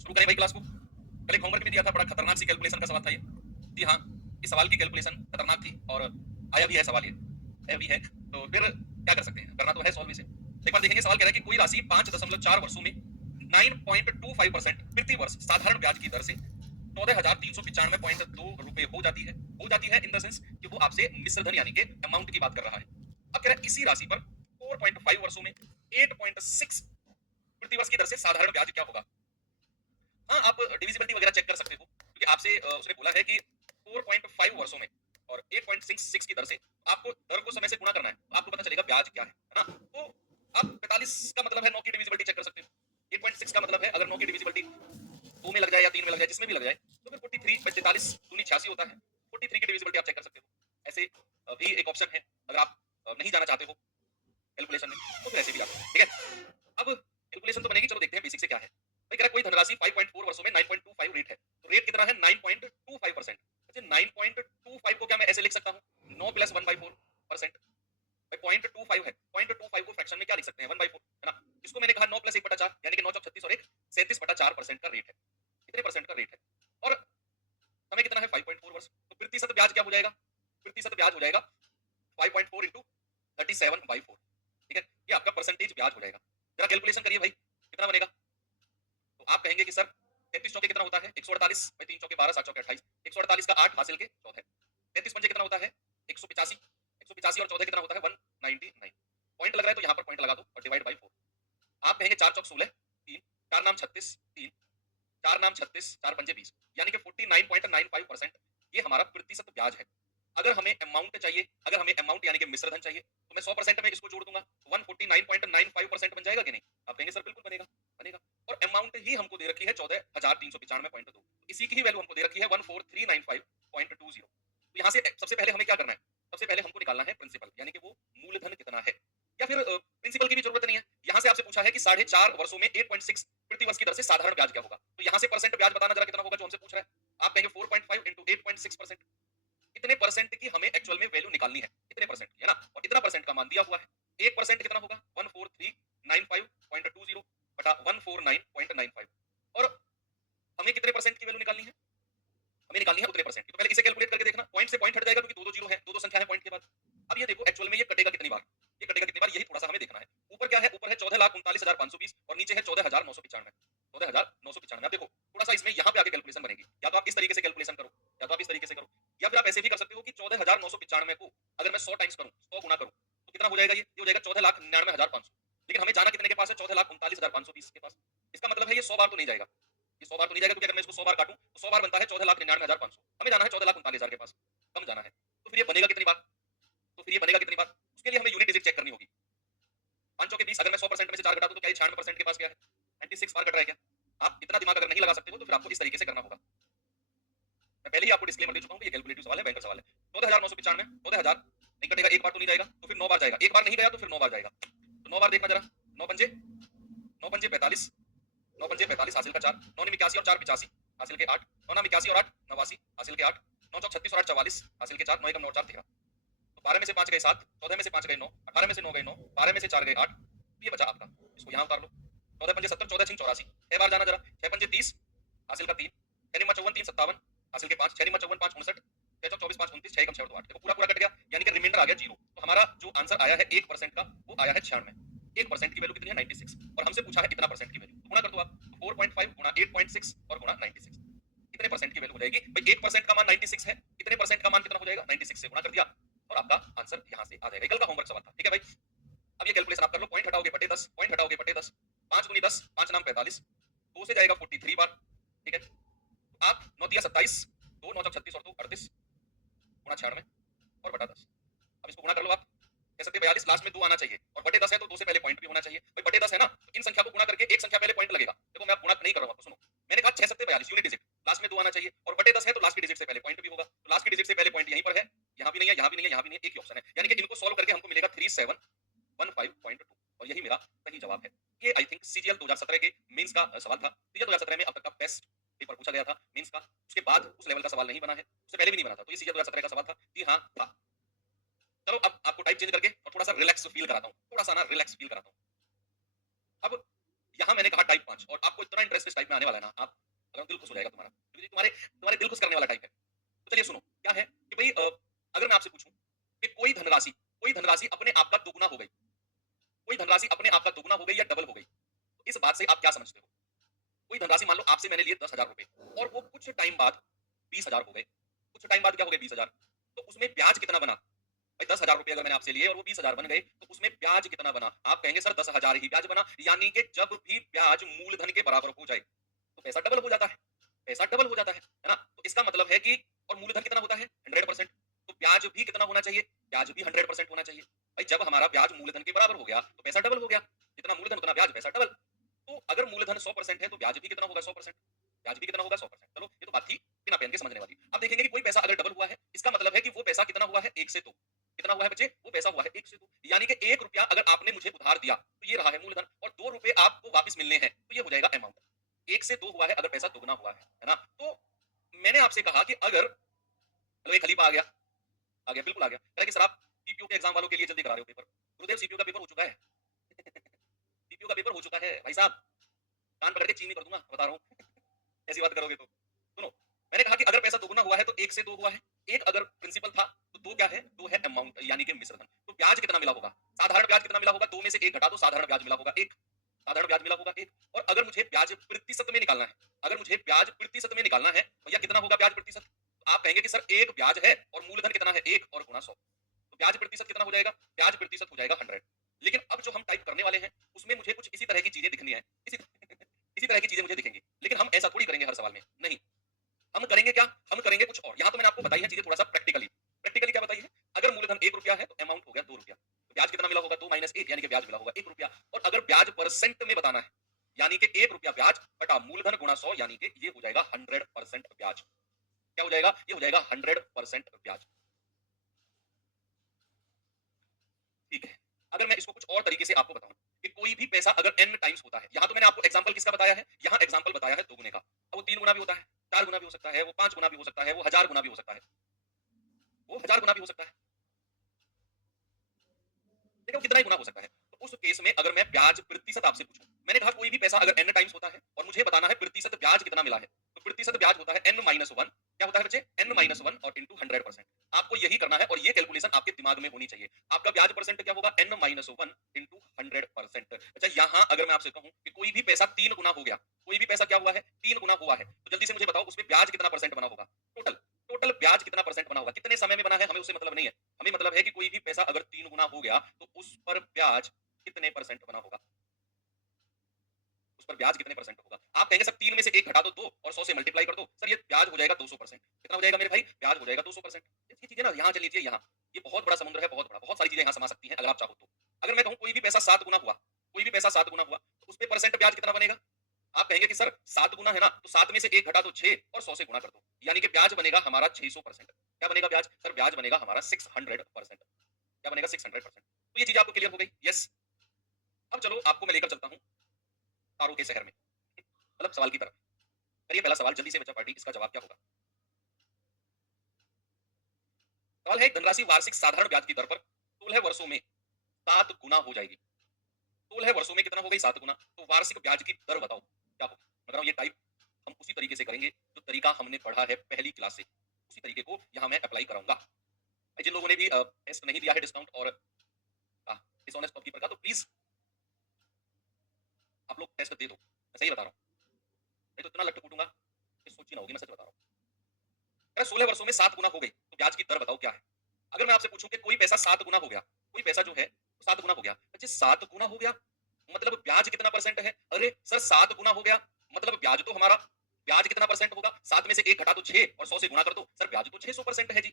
शुरू करें भाई क्लास को। कल एक होमवर्क में दिया था, बड़ा खतरनाक सी कैलकुलेशन का सवाल था ये। जी हाँ, इस सवाल की कैलकुलेशन खतरनाक थी और आया भी है सवाल, ये है भी है। तो फिर क्या कर सकते हैं, करना तो है सॉल्व इसे। एक बार देखेंगे, सवाल कह रहा है कि कोई राशि 5.4 वर्षों में 9.25% प्रति वर्ष साधारण ब्याज की दर से 14,395.2 रुपए हो जाती है इन द सेंस कि वो आपसे मिश्र धन यानी कि अमाउंट की बात कर रहा है। अब कह रहा है इसी राशि पर 4.5 वर्षों में 8.6 प्रति वर्ष की दर से साधारण ब्याज क्या होगा। हाँ, आप डिविजिबिलिटी वगैरह चेक कर सकते हो, क्योंकि आपसे उसने बोला है कि 4.5 वर्षों में और 8.66 की दर से आपको दर को समय से गुणा करना है, तो आपको पता चलेगा ब्याज क्या है ना। तो आप 45 का मतलब है 9 की डिविजिबिलिटी चेक कर सकते हो। 8.6 का मतलब है अगर 9 की डिविजिबिलिटी 2 में लग जाए या 3 में लग जाए, जिसमें भी लग जाए, तो फिर 43 by 43 दूनी 86 होता है। 43 की डिविजिबिलिटी आप चेक कर सकते हो। ऐसे भी एक ऑप्शन है, अगर आप नहीं जाना चाहते हो कैलकुलेशन में, तो फिर ऐसे भी आता है। ठीक है, अब कैलकुलेशन तो बनेगी, चलो देखते हैं बेसिक से क्या है। भाई कह रहा है कोई धनराशि 5.4 वर्षों में 9.25 रेट है, तो रेट कितना है 9.25%। अच्छा, 9.25 को क्या मैं ऐसे लिख सकता हूँ 9 प्लस 1/4%। भाई 0.25 है, 0.25 को फ्रैक्शन में क्या लिख सकते हैं 1/4, है ना। इसको मैंने कहा 9 प्लस 1/4 यानी कि 9 चौक 36 और 1 37/4% का रेट है। कितने परसेंट का रेट है, और हमें कितना है 5.4 वर्ष, तो प्रतिशत ब्याज क्या हो जाएगा, प्रतिशत ब्याज हो जाएगा 5.4 इंटू 37/4। ठीक है, ये आपका परसेंटेज ब्याज हो जाएगा। जरा कैलकुलेशन करिए भाई कितना बनेगा। तो आप कहेंगे कि सर 33 चौके कितना होता है 148 भाई 3 चौके 12 7 चौके 28, 148 का 8 हासिल के 14, 33 पंजे कितना होता है 185, 185 और 14 कितना होता है 199। पॉइंट लग रहा है तो यहाँ पर पॉइंट लगा दो और डिवाइड बाई 4। आप कहेंगे 4 चौक 16 3, 4 नाम 36 3, 4 नाम 36, 4 पंजे 20, यानी कि 49.95% ये हमारा प्रतिशत ब्याज है। अगर हमें अमाउंट चाहिए, अगर हमें अमाउंट यानी कि मिश्र धन चाहिए, तो मैं 100% में इसको जोड़ दूंगा, 149.95% बन जाएगा कि नहीं। आप कहेंगे सर बिल्कुल बनेगा, बनेगा। और अमाउंट ही हमको दे रखी है 14,395.2, इसी की ही वैल्यू हमको दे रखी है 14395.20। तो यहाँ से सबसे पहले हमें क्या करना है, सबसे पहले हमको निकालना है प्रिंसिपल यानी कि वो मूलधन कितना है। या फिर प्रिंसिपल की भी जरूरत नहीं है, यहाँ से आपसे पूछा है कि 4.5 वर्षों में 8.6 प्रति वर्ष की दर से साधारण ब्याज क्या होगा, तो यहाँ से परसेंट ब्याज बताना जरा कितना होगा जो हमसे पूछ रहा है। आप कहेंगे 4.5 इंटू 8.6%, इतने परसेंट की हमें एक्चुअल में वैल्यू निकालनी है, इतने परसेंट की, है ना। और इतना परसेंट का मान दिया हुआ है, 1% कितना होगा 14395.20 बटा 149.95। और हमें कितने परसेंट की वैल्यू निकालनी है, हमें निकालनी है उतने परसेंट की। तो पहले इसे कैलकुलेट करके देखना, पॉइंट से पॉइंट हट जाएगा क्योंकि दो दो जीरो है, दो दो संख्या है पॉइंट के बाद। अब ये देखो एक्चुअल में ये कटेगा कितनी बार, ये कटेगा कितनी बार, यही थोड़ा सा हमें देखना है। ऊपर क्या है, ऊपर है 14,39,520 और नीचे है 14,995, 14,995। अब देखो थोड़ा सा इसमें यहाँ पे आके कैलकुलेशन बनेगी, या तो आप इस तरीके से कैलकुलेशन करो, या तो आप इस तरीके से करो, या फिर आप ऐसे भी कर सकते हो कि 14,995 को अगर मैं 100 टाइम्स करूँ, 100 गुना करूँ, तो कितना हो जाएगा, ये हो जाएगा 14,99,500। लेकिन हमें जाना कितने के पास है, 14,39,520 के पास। इसका मतलब है ये 100 बार तो नहीं जाएगा, ये 100 बार तो नहीं जाएगा, क्योंकि अगर मैं इसको 100 बार काटूं तो 100 बार बनता है 14,99,500, हमें जाना है 14,39,000 के पास, कम जाना है। तो फिर ये बनेगा कितनी बार, तो फिर ये बनेगा कितनी बार, उसके लिए हमें यूनिट डिजिट चेक करनी होगी। 5 के 20, अगर मैं 100% में से 4 घटा दूं तो क्या ये 96% के पास क्या है, 96 बार कट रहा है क्या। आप इतना दिमाग अगर नहीं लगा सकते हो तो फिर आपको इस तरीके से करना होगा। मैं पहले ही आपको डिस्क्लेमर दे चुका हूं कि ये कैलकुलेटिव सवाल है, बैंकर सवाल है। 14,995, 14,000 नहीं कटेगा, एक बार तो नहीं जाएगा, तो फिर 9 बार जाएगा, एक बार नहीं गया तो फिर 9 बार जाएगा। तो 9 बार देखना जरा, 9 पंजे 9 पंजे 45, 9 पंजे 45 हासिल का 4, 9 ने 81 और 4 85 हासिल के 8, 9 नाम 81 और 8 89 हासिल के 8, 9 चौक 36 और 8 44 हासिल के 4, 9 एकम 9 4 13। तो 12 में से 5 गए 7, 14 में से 5 गए 9, 18 में से 9 गए 9, 12 में से 4 गए 8, ये बचा आपका, इसको यहाँ उतार लो। 14 पंजे 70, 14 छिंग 84, 6 बार जाना जरा, 6 पंजे 30 हासिल का 3, 6 निम्मा 54 3 57 हासिल के 5, 6 निम्मा 54 5 59, 6 चौक 24 5 29, 6 एकम 6 और 2 8। देखो पूरा पूरा कट गया, यानी कि रिमाइंडर आ गया 0। तो हमारा जो आंसर आया है 1% का, वो आया है 96। 1% की वैल्यू कितनी है 96, और हमसे पूछा है इतना परसेंट की वैल्यू, तो गुणा कर दो आप, 4.5 गुणा 8.6 और गुणा 96, कितने परसेंट की वैल्यू हो जाएगी भाई। 1% का मान 96 है, कितने परसेंट का मान कितना हो जाएगा 96 से गुणा कर दिया, और आपका आंसर यहाँ से आ जाएगा। कल का होमवर्क सवाल था, ठीक है भाई। अब ये कैलकुलेशन आप कर लो, पॉइंट हटाओगे बटे 10, पॉइंट हटाओगे बटे 10, 5 दूनी 10, 5 नाम 45, 2 से जाएगा 43 बार, ठीक है। आप 9 दिया 27, 2 9 36 और 2 38 गुणा 96 और बटा 10। अब इसको गुणा कर लो आप, कह सकते 42, लास्ट में 2 आना चाहिए, और बटे 10 है तो 2 से पहले पॉइंट भी होना चाहिए भाई। बटे 10 है ना, तो इन संख्या को गुणा करके एक संख्या पहले पॉइंट लगेगा। देखो मैं गुणा नहीं कर रहा हूं आपको, सुनो, मैंने कहा 6 सत्ते 42 यूनिट डिजिट, लास्ट में 2 आना चाहिए, और बटे 10 है तो लास्ट की डिजिट से पहले पॉइंट भी होगा, तो लास्ट की डिजिट से पहले पॉइंट यहीं पर है, यहाँ भी नहीं है, यहाँ भी नहीं है, यहाँ भी नहीं है, एक ही ऑप्शन है, यानी कि इनको सॉल्व करके हमको मिलेगा 3715.2, और यही मेरा सही जवाब है। ये आई थिंक सीजीएल 2017 के मेंस का सवाल था। सीजीएल 2017 में अब तक का बेस्ट पेपर पूछा गया था मेंस का, उसके बाद उस लेवल का सवाल नहीं बना है, उससे पहले भी नहीं बना था, तो ये सीजीएल 2017 का सवाल था। जी हाँ था। चलो अब आपको टाइप चेंज करके और थोड़ा सा रिलैक्स फील कराता हूँ, थोड़ा सा ना रिलैक्स फील कराता हूँ। अब यहाँ मैंने कहा टाइप 5 और आपको इतना इंटरेस्ट इस टाइप में आने वाला है ना, आप अगर दिल खुश हो जाएगा तुम्हारा, क्योंकि तुम्हारे तुम्हारे दिल खुश करने वाला टाइप है। तो चलिए सुनो, क्या है कि भाई अगर मैं आपसे पूछूं कि कोई धनराशि अपने आप का दुगुना हो गई, कोई धनराशि अपने आप का दुगुना हो गई या डबल हो गई, तो इस बात से आप क्या समझते हो? कोई धनराशि मान लो आपसे मैंने लिए 10,000 रुपए और वो कुछ टाइम बाद 20,000 हो गए। कुछ टाइम बाद क्या हो गए 20,000? तो उसमें ब्याज कितना बना? भाई 10,000 रुपए अगर मैंने आपसे लिए और वो 20,000 बन गए, तो उसमें ब्याज कितना बना? आप कहेंगे सर 10,000 ही ब्याज बना, यानी कि जब भी ब्याज मूलधन के बराबर हो जाए, तो पैसा डबल हो जाता है। पैसा डबल हो जाता है ना? तो इसका मतलब है कि और मूलधन कितना होता है? 100%। तो ब्याज भी कितना होना चाहिए? ब्याज भी 100% होना चाहिए। भाई जब हमारा ब्याज मूलधन के बराबर हो गया, तो पैसा डबल हो गया। जितना मूलधन उतना ब्याज, पैसा डबल। तो अगर मूलधन 100% है तो ब्याज भी कितना होगा? 100%। ब्याज भी कितना होगा? 100%। चलो ये तो बात थी बिना पेन के समझने वाली। अब देखेंगे कि कोई पैसा अगर डबल हुआ है, इसका मतलब है कि वो पैसा कितना हुआ है? 1 से 2। कितना हुआ है बच्चे? वो पैसा हुआ है 1 से 2। यानी कि 1 रुपया अगर आपने मुझे उधार दिया, तो ये रहा है मूलधन और 2 रुपए आपको वापस मिलने हैं, तो ये हो जाएगा अमाउंट। 1 से 2 हुआ है अगर पैसा दुगना हुआ है ना? तो मैंने आपसे कहा कि अगर मतलब एक खलीफा आ गया, बिल्कुल आ गया। कह रहा है कि सर आप सीपीओ के एग्जाम वालों के लिए जल्दी करा रहे हो पेपर। गुरुदेव सीपीओ का पेपर हो चुका है। सीपीओ का पेपर हो चुका है। भाई साहब कान पकड़ के चीनी कर दूंगा, बता रहा हूँ। ऐसी बात करोगे तो सुनो, मैंने कहा कि अगर पैसा दोगुना हुआ है तो 1 से 2 हुआ है। एक अगर प्रिंसिपल था तो 2 क्या है? 2 है अमाउंट यानी कि मिश्रधन। तो ब्याज कितना मिला होगा? साधारण ब्याज कितना मिला होगा? 2 में से 1 घटा दो, साधारण ब्याज मिला होगा 1। साधारण ब्याज मिला होगा 1। और अगर मुझे ब्याज प्रतिशत में निकालना है, अगर मुझे ब्याज प्रतिशत में निकालना है, भैया कितना होगा ब्याज प्रतिशत? तो आप कहेंगे कि सर 1 ब्याज है और मूलधन कितना है? 1 और गुणा 100। तो ब्याज प्रतिशत कितना हो जाएगा? ब्याज प्रतिशत हो जाएगा 100। लेकिन अब जो हम टाइप करने वाले हैं, उसमें मुझे कुछ इसी तरह की चीजें दिखनी है। इसी इसी तरह की चीजें मुझे दिखेंगी। लेकिन हम ऐसा थोड़ी करेंगे हर सवाल में। नहीं, हम करेंगे क्या? हम करेंगे कुछ और। यहाँ तो मैंने आपको बताई है चीजें थोड़ा सा प्रैक्टिकली। प्रैक्टिकली क्या बताई है? अगर मूलधन 1 रुपया है तो अमाउंट हो गया 2 रुपया। तो ब्याज कितना मिला होगा? 2 माइनस 1 यानी कि ब्याज मिला होगा 1 रुपया। और अगर ब्याज परसेंट में बताना है, यानी कि 1 रुपया ब्याज बटा मूलधन गुणा 100 यानी कि ये हो जाएगा 100% ब्याज। क्या हो जाएगा? ये हो जाएगा 100% ब्याज। ठीक है। अगर मैं इसको कुछ और तरीके से आपको बताऊं कि कोई भी पैसा अगर n टाइम्स होता है, यहाँ तो मैंने आपको एग्जांपल किसका बताया है? यहाँ एग्जांपल बताया है दोगुने का। अब वो 3 गुना भी होता है, 4 गुना भी हो सकता है, वो 5 गुना भी हो सकता है, वो 1000 गुना भी हो सकता है, वो 1000 गुना भी हो सकता है। देखो कितना ही गुना हो सकता है। तो उस केस में अगर मैं ब्याज प्रतिशत आपसे पूछूं, मैंने कहा कोई भी पैसा अगर n टाइम्स होता है और मुझे बताना है प्रतिशत ब्याज कितना मिला है, तो प्रतिशत ब्याज होता है n माइनस 1। क्या होता है बच्चे? n माइनस 1 और इंटू 100%। आपको यही करना है और ये कैलकुलेशन आपके दिमाग में होनी चाहिए। आपका ब्याज परसेंट क्या होगा? n minus 1 into 100%। अच्छा यहाँ अगर मैं आपसे कहूं कि कोई भी पैसा 3 गुना हो गया, कोई भी पैसा क्या हुआ है? 3 गुना हुआ है, तो जल्दी से मुझे बताओ उसमें ब्याज कितना परसेंट बना होगा? टोटल टोटल ब्याज कितना परसेंट बना होगा? कितने समय में बना है हमें उससे मतलब नहीं है। हमें मतलब है कि कोई भी पैसा अगर 3 गुना हो गया तो उस पर ब्याज कितने परसेंट बना होगा? उस पर ब्याज कितने परसेंट होगा? आप कहेंगे सर 3 में से 1 घटा दो 2 और 100 से मल्टीप्लाई कर दो। सर ये ब्याज हो जाएगा 200%। कितना हो जाएगा मेरे भाई? ब्याज हो जाएगा 200%। ये चीजें ना यहाँ चल लीजिए यहाँ। ये बहुत बड़ा समुद्र है, बहुत बड़ा। बहुत सारी चीजें यहाँ समा सकती हैं अगर आप चाहो तो। अगर मैं कहूँ कोई भी पैसा 7 गुना हुआ, कोई भी पैसा 7 गुना हुआ, तो उस पे परसेंट ब्याज कितना बनेगा? आप कहेंगे कि सर 7 गुना है ना, तो 7 में से 1 घटा दो 6 और 100 से गुणा कर दो। यानी कि ब्याज बनेगा हमारा 600%। क्या बनेगा ब्याज? सर ब्याज बनेगा हमारा 600%। क्या बनेगा? 600%। तो ये चीज आपको क्लियर हो गई? यस। अब चलो आपको मैं लेकर चलता हूँ तारों के शहर में, मतलब सवाल की तरफ। करिए पहला सवाल जल्दी से बच्चा पार्टी, इसका जवाब क्या होगा? सवाल है धनराशि वार्षिक साधारण ब्याज की दर पर 16 वर्षों में 7 गुना हो जाएगी। 16 वर्षों में कितना हो गई? 7 गुना। तो वार्षिक ब्याज की दर बताओ क्या होगी? मतलब ये टाइप हम उसी तरीके से करेंगे जो तरीका हमने पढ़ा है पहली क्लास से, उसी तरीके को यहाँ मैं अप्लाई कराऊंगा। जिन लोगों ने भी टेस्ट नहीं दिया है डिस्काउंट और डिसऑनेस्ट शॉपकीपर का, तो प्लीज आप लोग टेस्ट दे दो। मैं सही बता रहा हूँ, नहीं तो इतना लट्टू कूटूंगा कि सोची ना होगी। मैं सच बता रहा हूँ। अगर 16 वर्षों में 7 गुना हो गई तो ब्याज की दर बताओ क्या है? अगर मैं आपसे पूछूं कि कोई पैसा 7 गुना हो गया, कोई पैसा जो है 7 गुना हो गया, अच्छा 7 गुना हो गया मतलब ब्याज कितना परसेंट है? अरे सर 7 गुना हो गया मतलब ब्याज तो हमारा, ब्याज कितना परसेंट होगा? 7 में से 1 घटा दो 6 और 100 से गुणा कर दो। सर ब्याज तो 600% है जी।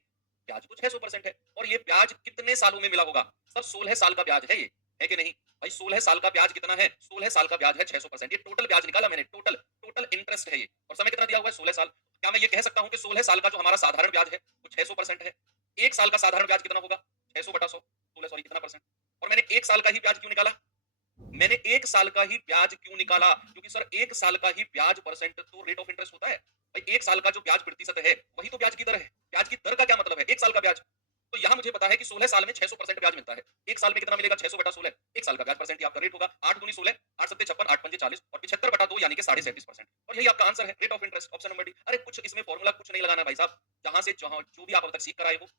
ब्याज तो 600% है। और ये ब्याज कितने सालों में मिला होगा? सर 16 साल का ब्याज है ये, है कि नहीं? भाई 16 साल का ब्याज कितना है? 16 साल का ब्याज है 600%। ये टोटल ब्याज निकाला मैंने, टोटल टोटल इंटरेस्ट है ये। और समय कितना दिया हुआ है? 16 साल। क्या मैं ये कह सकता हूं कि 16 साल का जो हमारा साधारण ब्याज है वो 600% है? एक साल का साधारण ब्याज कितना होगा? 600 बटा 100, 16 सॉरी कितना परसेंट? और मैंने एक साल का ही ब्याज क्यों निकाला? मैंने एक साल का ही ब्याज क्यों निकाला? क्योंकि सर एक साल का ही ब्याज परसेंट तो रेट ऑफ इंटरेस्ट होता है। भाई एक साल का जो ब्याज प्रतिशत है वही तो ब्याज की दर है। ब्याज की दर का क्या मतलब है? एक साल का ब्याज। तो यहाँ मुझे पता है कि 16 साल में 600% ब्याज मिलता है। एक साल में कितना मिलेगा? 600 बटा 16, एक साल का ब्याज परसेंट ही आपका रेट होगा। 8 दूनी 16, 8 सत्ते 56, 8 पंजे 40 और 75 बटा 2 यानी कि 37.5%। और यही आपका आंसर है, rate of interest, option number D. अरे कुछ इसमें फॉर्मूला कुछ नहीं लगाना है भाई साहब। जहाँ से जहाँ जो भी आप अब तक सीख कर आए हो,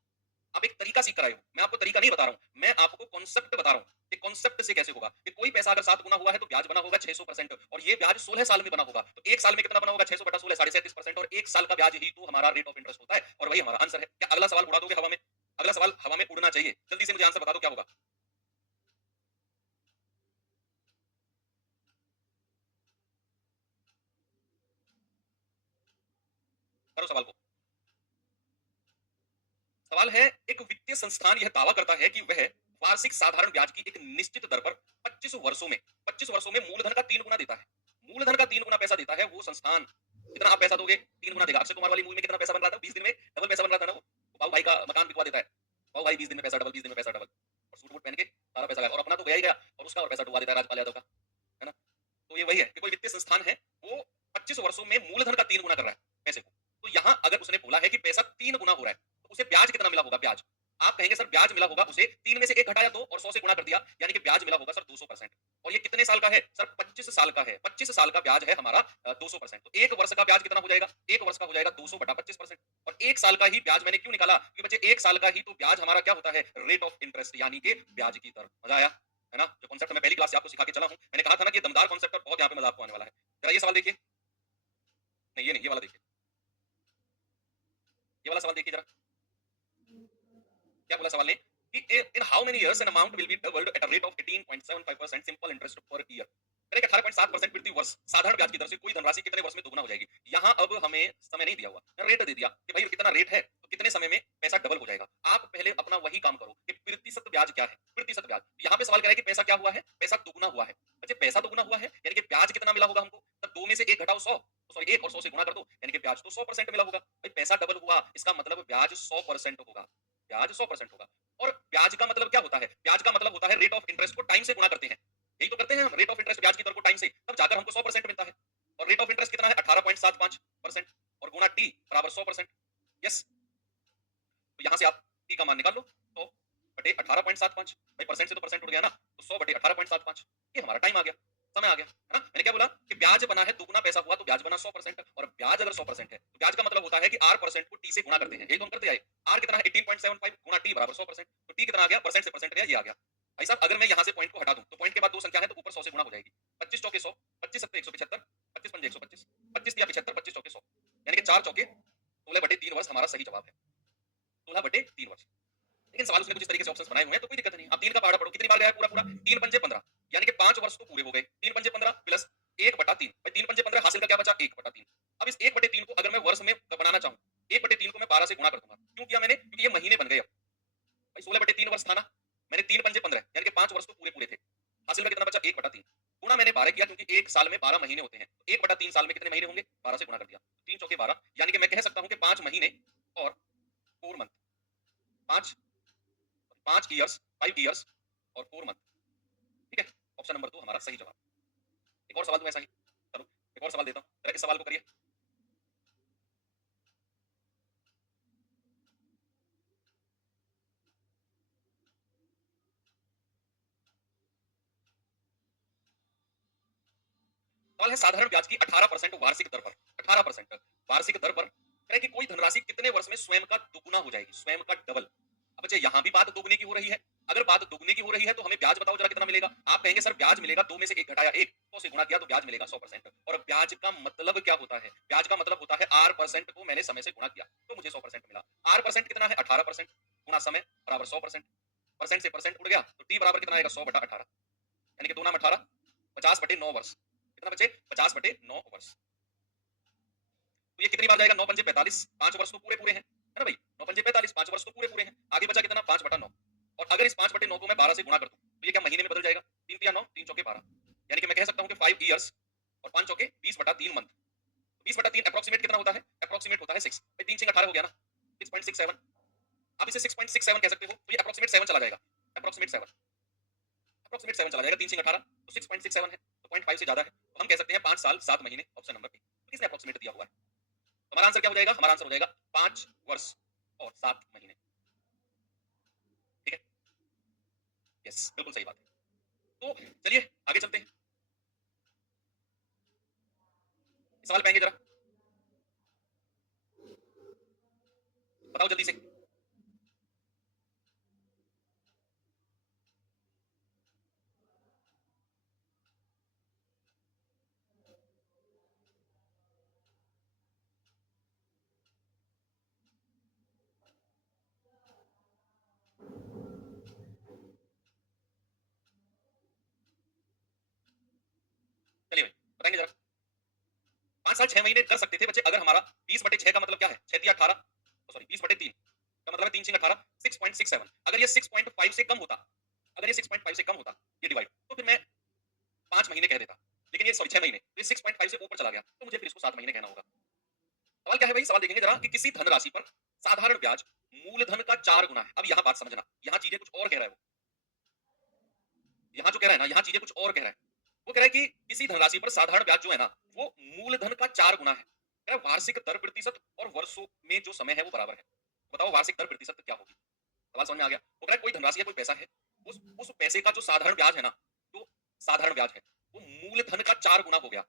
आप एक तरीका सीख कर आए हो। मैं आपको तरीका नहीं बता रहा हूँ, मैं आपको कॉन्सेप्ट बता रहा हूँ कि कॉन्सेप्ट से कैसे होगा कि कोई पैसा अगर 7 गुना हुआ है तो ब्याज बना होगा 600% और ये ब्याज 16 साल में बना होगा। तो एक साल में कितना बना होगा? 600 बटा 16, 37.5% और एक साल का ब्याज ही तो हमारा रेट ऑफ इंटरेस्ट होता है और वही हमारा आंसर है। क्या अगला सवाल उड़ा दोगे हवा में? अगला सवाल हवा में उड़ना चाहिए। जल्दी से मुझे आंसर बता दो क्या होगा? करो सवाल को। सवाल है, एक वित्तीय संस्थान यह दावा करता है कि वह वार्षिक साधारण ब्याज की एक निश्चित दर पर 25 वर्षों में मूलधन का 3 गुना देता है। मूलधन का 3 गुना पैसा देता है वो संस्थान। कितना आप पैसा दोगे? 3 गुना देगा। अक्षय कुमार वाली मूवी में कितना पैसा बन रहा था? 20 दिन में डबल पैसा बन रहा था ना वो। बाबू भाई का मकान बिकवा देता है। बाबू भाई 20 दिन में पैसा डबल, 20 दिन में पैसा डबल। और सूट वूट पहन के सारा पैसा गया और अपना तो गया ही गया और उसका और पैसा डुबा देता है राजपाल यादव का, है ना? तो ये वही है कि कोई वित्तीय संस्थान है, वो 25 वर्षों में मूलधन का 3 गुना कर रहा है पैसे को। तो यहाँ अगर उसने बोला है कि पैसा 3 गुना हो रहा है, तो उसे ब्याज कितना मिला होगा? ब्याज। आप कहेंगे सर ब्याज मिला होगा उसे 3 में से 1 घटाया 2 और 100 से गुणा कर दिया, यानी कि ब्याज मिला होगा सर 200%। और ये कितने साल का है? सर 25 साल का है। 25 साल का ब्याज है हमारा 200%। तो 1 वर्ष का ब्याज कितना हो जाएगा? 1 वर्ष का हो जाएगा 200 बटा 25%। और 1 साल का ही ब्याज मैंने क्यों निकाला? क्योंकि बच्चे 1 साल का ही तो ब्याज हमारा क्या होता है? रेट ऑफ इंटरेस्ट, यानी कि ब्याज की दर। मजा आया? है ना? जो कॉन्सेप्ट मैं पहली क्लास से आपको सिखा के चला हूँ, मैंने कहा था ना कि ये दमदार कॉन्सेप्ट और बहुत यहाँ पे मजा आपको आने वाला है। जरा ये सवाल देखिए। नहीं ये नहीं, ये वाला देखिए। ये वाला सवाल देखिए जरा। क्या बोला सवाल ने कि in how many years an amount will be doubled at a rate of 18.75% simple interest per year. करें 18.7% प्रति वर्ष साधारण ब्याज की दर से कोई धनराशि कितने वर्ष में दोगुना हो जाएगी। यहाँ अब हमें समय नहीं दिया हुआ, रेट दे दिया कि भाई कितना रेट है तो कितने समय में पैसा डबल हो जाएगा। आप पहले अपना वही काम करो कि प्रतिशत ब्याज क्या है। प्रतिशत ब्याज यहाँ पे सवाल करें कि पैसा क्या हुआ है? पैसा दुगुना हुआ है। अच्छा पैसा दुगुना हुआ है यानी कि ब्याज कितना मिला होगा हमको? तब 2 में से 1 घटाओ 100, सॉरी 1 और 100 से गुणा कर दो यानी कि ब्याज तो 100% मिला होगा। भाई पैसा डबल हुआ इसका मतलब ब्याज 100% होगा। ब्याज 100% होगा। और ब्याज का मतलब क्या होता है? ब्याज का मतलब होता है रेट ऑफ इंटरेस्ट को टाइम से गुणा करते हैं। यही तो करते हैं हम, रेट ऑफ इंटरेस्ट ब्याज की दर को टाइम से, तब जाकर हमको 100% मिलता है। और रेट ऑफ इंटरेस्ट कितना है? 18.75% और गुणा टी बराबर 100%। यस, तो यहां से आप टी का मान निकाल लो। 100 बटे 18.75, भाई परसेंट से तो परसेंट उड़ गया ना, तो 100 बटे 18.75, ये हमारा टाइम आ गया, समय आ गया, है ना? मैंने क्या बोला कि ब्याज बना है दुगुना पैसा हुआ तो ब्याज बना 100%। और ब्याज अगर 100% है तो ब्याज का मतलब होता है कि r% को टी से गुणा करते हैं। यही तो हम करते आए। r कितना है? 18.75 गुणा टी बराबर 100%। तो टी कितना आ गया? परसेंट से परसेंट गया, ये आ गया। भाई साहब अगर मैं यहाँ से पॉइंट को हटा दूं तो पॉइंट के बाद दो संख्या है तो ऊपर 100 से गुणा हो जाएगी। 25 चौके 100, 25 सत्ते 175, 25 पंजे 125, 25 या 75, 25 चौके 100, यानी कि 4 चौके 16/3 वर्ष हमारा सही जवाब है। 16/3 वर्ष। लेकिन सवाल उसने कुछ इस तरीके से ऑप्शंस बनाए हुए हैं तो कोई दिक्कत नहीं। आप 3 का पहाड़ा पढ़ो, कितनी बार गया है पूरा पूरा? 3 पंजे 15, यानी कि 5 वर्ष तो पूरे हो गए। 3 पंजे 15 प्लस 1/3, भाई 3 पंजे 15 हासिल का क्या बचा? 1/3। अब इस 1/3 को अगर मैं वर्ष में बनाना चाहूं, 1/3 को मैं 12 से गुणा कर दूंगा। क्यों किया मैंने? क्योंकि ये महीने बन गए। अब भाई 16/3 वर्ष था ना, मैंने 3 पंजे 15 यानी कि 5 वर्ष तो पूरे पूरे थे। हासिल का कितना बचा? 1/3। गुणा मैंने 12 किया क्योंकि एक साल में 12 महीने होते हैं। 1/3 साल में कितने महीने होंगे? 12 से गुणा कर दिया, 3 चौके 12, यानी कि मैं कह सकता हूं कि 5 महीने और 4 मंथ, 5 5 ईयर्स, 5 ईयर्स और 4 मंथ। ठीक है, ऑप्शन नंबर 2 हमारा सही जवाब। एक और सवाल दूं ऐसा ही, चलो एक और सवाल देता हूं, जरा इस सवाल को करिए। सवाल है साधारण ब्याज की 18% वार्षिक दर पर, 18% वार्षिक दर पर करें कि कोई धनराशि कितने वर्ष में स्वयं का दुगुना हो जाएगी, स्वयं का डबल। अब बच्चे यहाँ भी बात दोगुने की हो रही है। अगर बात दोगुने की हो रही है तो हमें ब्याज बताओ जरा कितना मिलेगा। आप कहेंगे सर ब्याज मिलेगा 2 में से 1 घटाया 1, 100 से गुणा किया तो ब्याज मिलेगा 100%। और ब्याज का मतलब क्या होता है? ब्याज का मतलब होता है r% को मैंने समय से गुणा किया तो मुझे 100% मिला। r% कितना है? 18% गुणा समय बराबर 100%। परसेंट से परसेंट उड़ गया तो t बराबर कितना आएगा? 100/18, यानी कि 2 नाम 18, 50/9 वर्ष। कितना बचे? 50/9 वर्ष। तो ये कितनी बार जाएगा? 9 पंजे 45, 5 वर्ष तो पूरे पूरे हैं, है ना भाई? 9 पंजे 45, 5 वर्ष तो पूरे पूरे हैं। आगे बचा कितना? 5/9। और अगर इस 5/9 को मैं 12 से गुणा कर दूं तो ये क्या महीने में बदल जाएगा? 3 तिया 9, 3 चौके 12, यानी कि मैं कह सकता हूं कि 5 इयर्स और 5 चौके 20/3 मंथ। 20/3 अप्रोक्सीमेट कितना होता है? अप्रोक्सीमेट होता है 6। भाई 3 6 18 हो गया ना, 6.67। आप इसे 6.67 कह सकते हो, तो ये अप्रोक्सीमेट 7 चला जाएगा। अप्रोक्सीमेट 7, अप्रोक्सीमेट 7 चला जाएगा। 3 6 18 तो 6.67 है, तो 0.5 से ज्यादा है, तो हम कह सकते हैं 5 साल 7 महीने, ऑप्शन नंबर बी। तो किसने अप्रोक्सीमेट दिया हुआ है? तो हमारा आंसर क्या हो जाएगा? हमारा आंसर हो जाएगा 5 वर्ष और 7 महीने। यस, बिल्कुल सही बात है। तो चलिए आगे चलते हैं। सवाल पाएंगे जरा, बताओ जल्दी से। चलिए भाई बताएंगे जरा। 5 साल 6 महीने कर सकते थे बच्चे अगर हमारा 20/6 का मतलब क्या है, 6 18, सॉरी 20/3 का मतलब है 3 6 18, 6.67। अगर ये 6.5 से कम होता, अगर ये 6.5 से कम होता ये डिवाइड, तो फिर मैं 5 महीने कह देता। लेकिन ये सॉरी 6 महीने, तो ये 6.5 से ऊपर चला गया तो मुझे फिर इसको 7 महीने कहना होगा। सवाल क्या है भाई, सवाल देखेंगे जरा कि किसी धनराशि पर साधारण ब्याज मूलधन का 4 गुना है। अब यहाँ बात समझना, यहाँ चीजें कुछ और कह रहा है वो, यहाँ जो कह रहा है ना, यहाँ चीजें कुछ और कह रहा है। वो कह रहा है कि किसी धनराशि पर साधारण ब्याज जो है ना, वो मूलधन का 4 गुना है। कह रहा है वार्षिक दर प्रतिशत और वर्षों में जो समय है वो बराबर है। बताओ वार्षिक दर प्रतिशत क्या होगी। सवाल समझ में आ गया। वो कह रहा है कोई धनराशि है, कोई पैसा है, उस पैसे का जो साधारण ब्याज है ना, जो साधारण ब्याज है वो मूलधन का 4 गुना हो गया।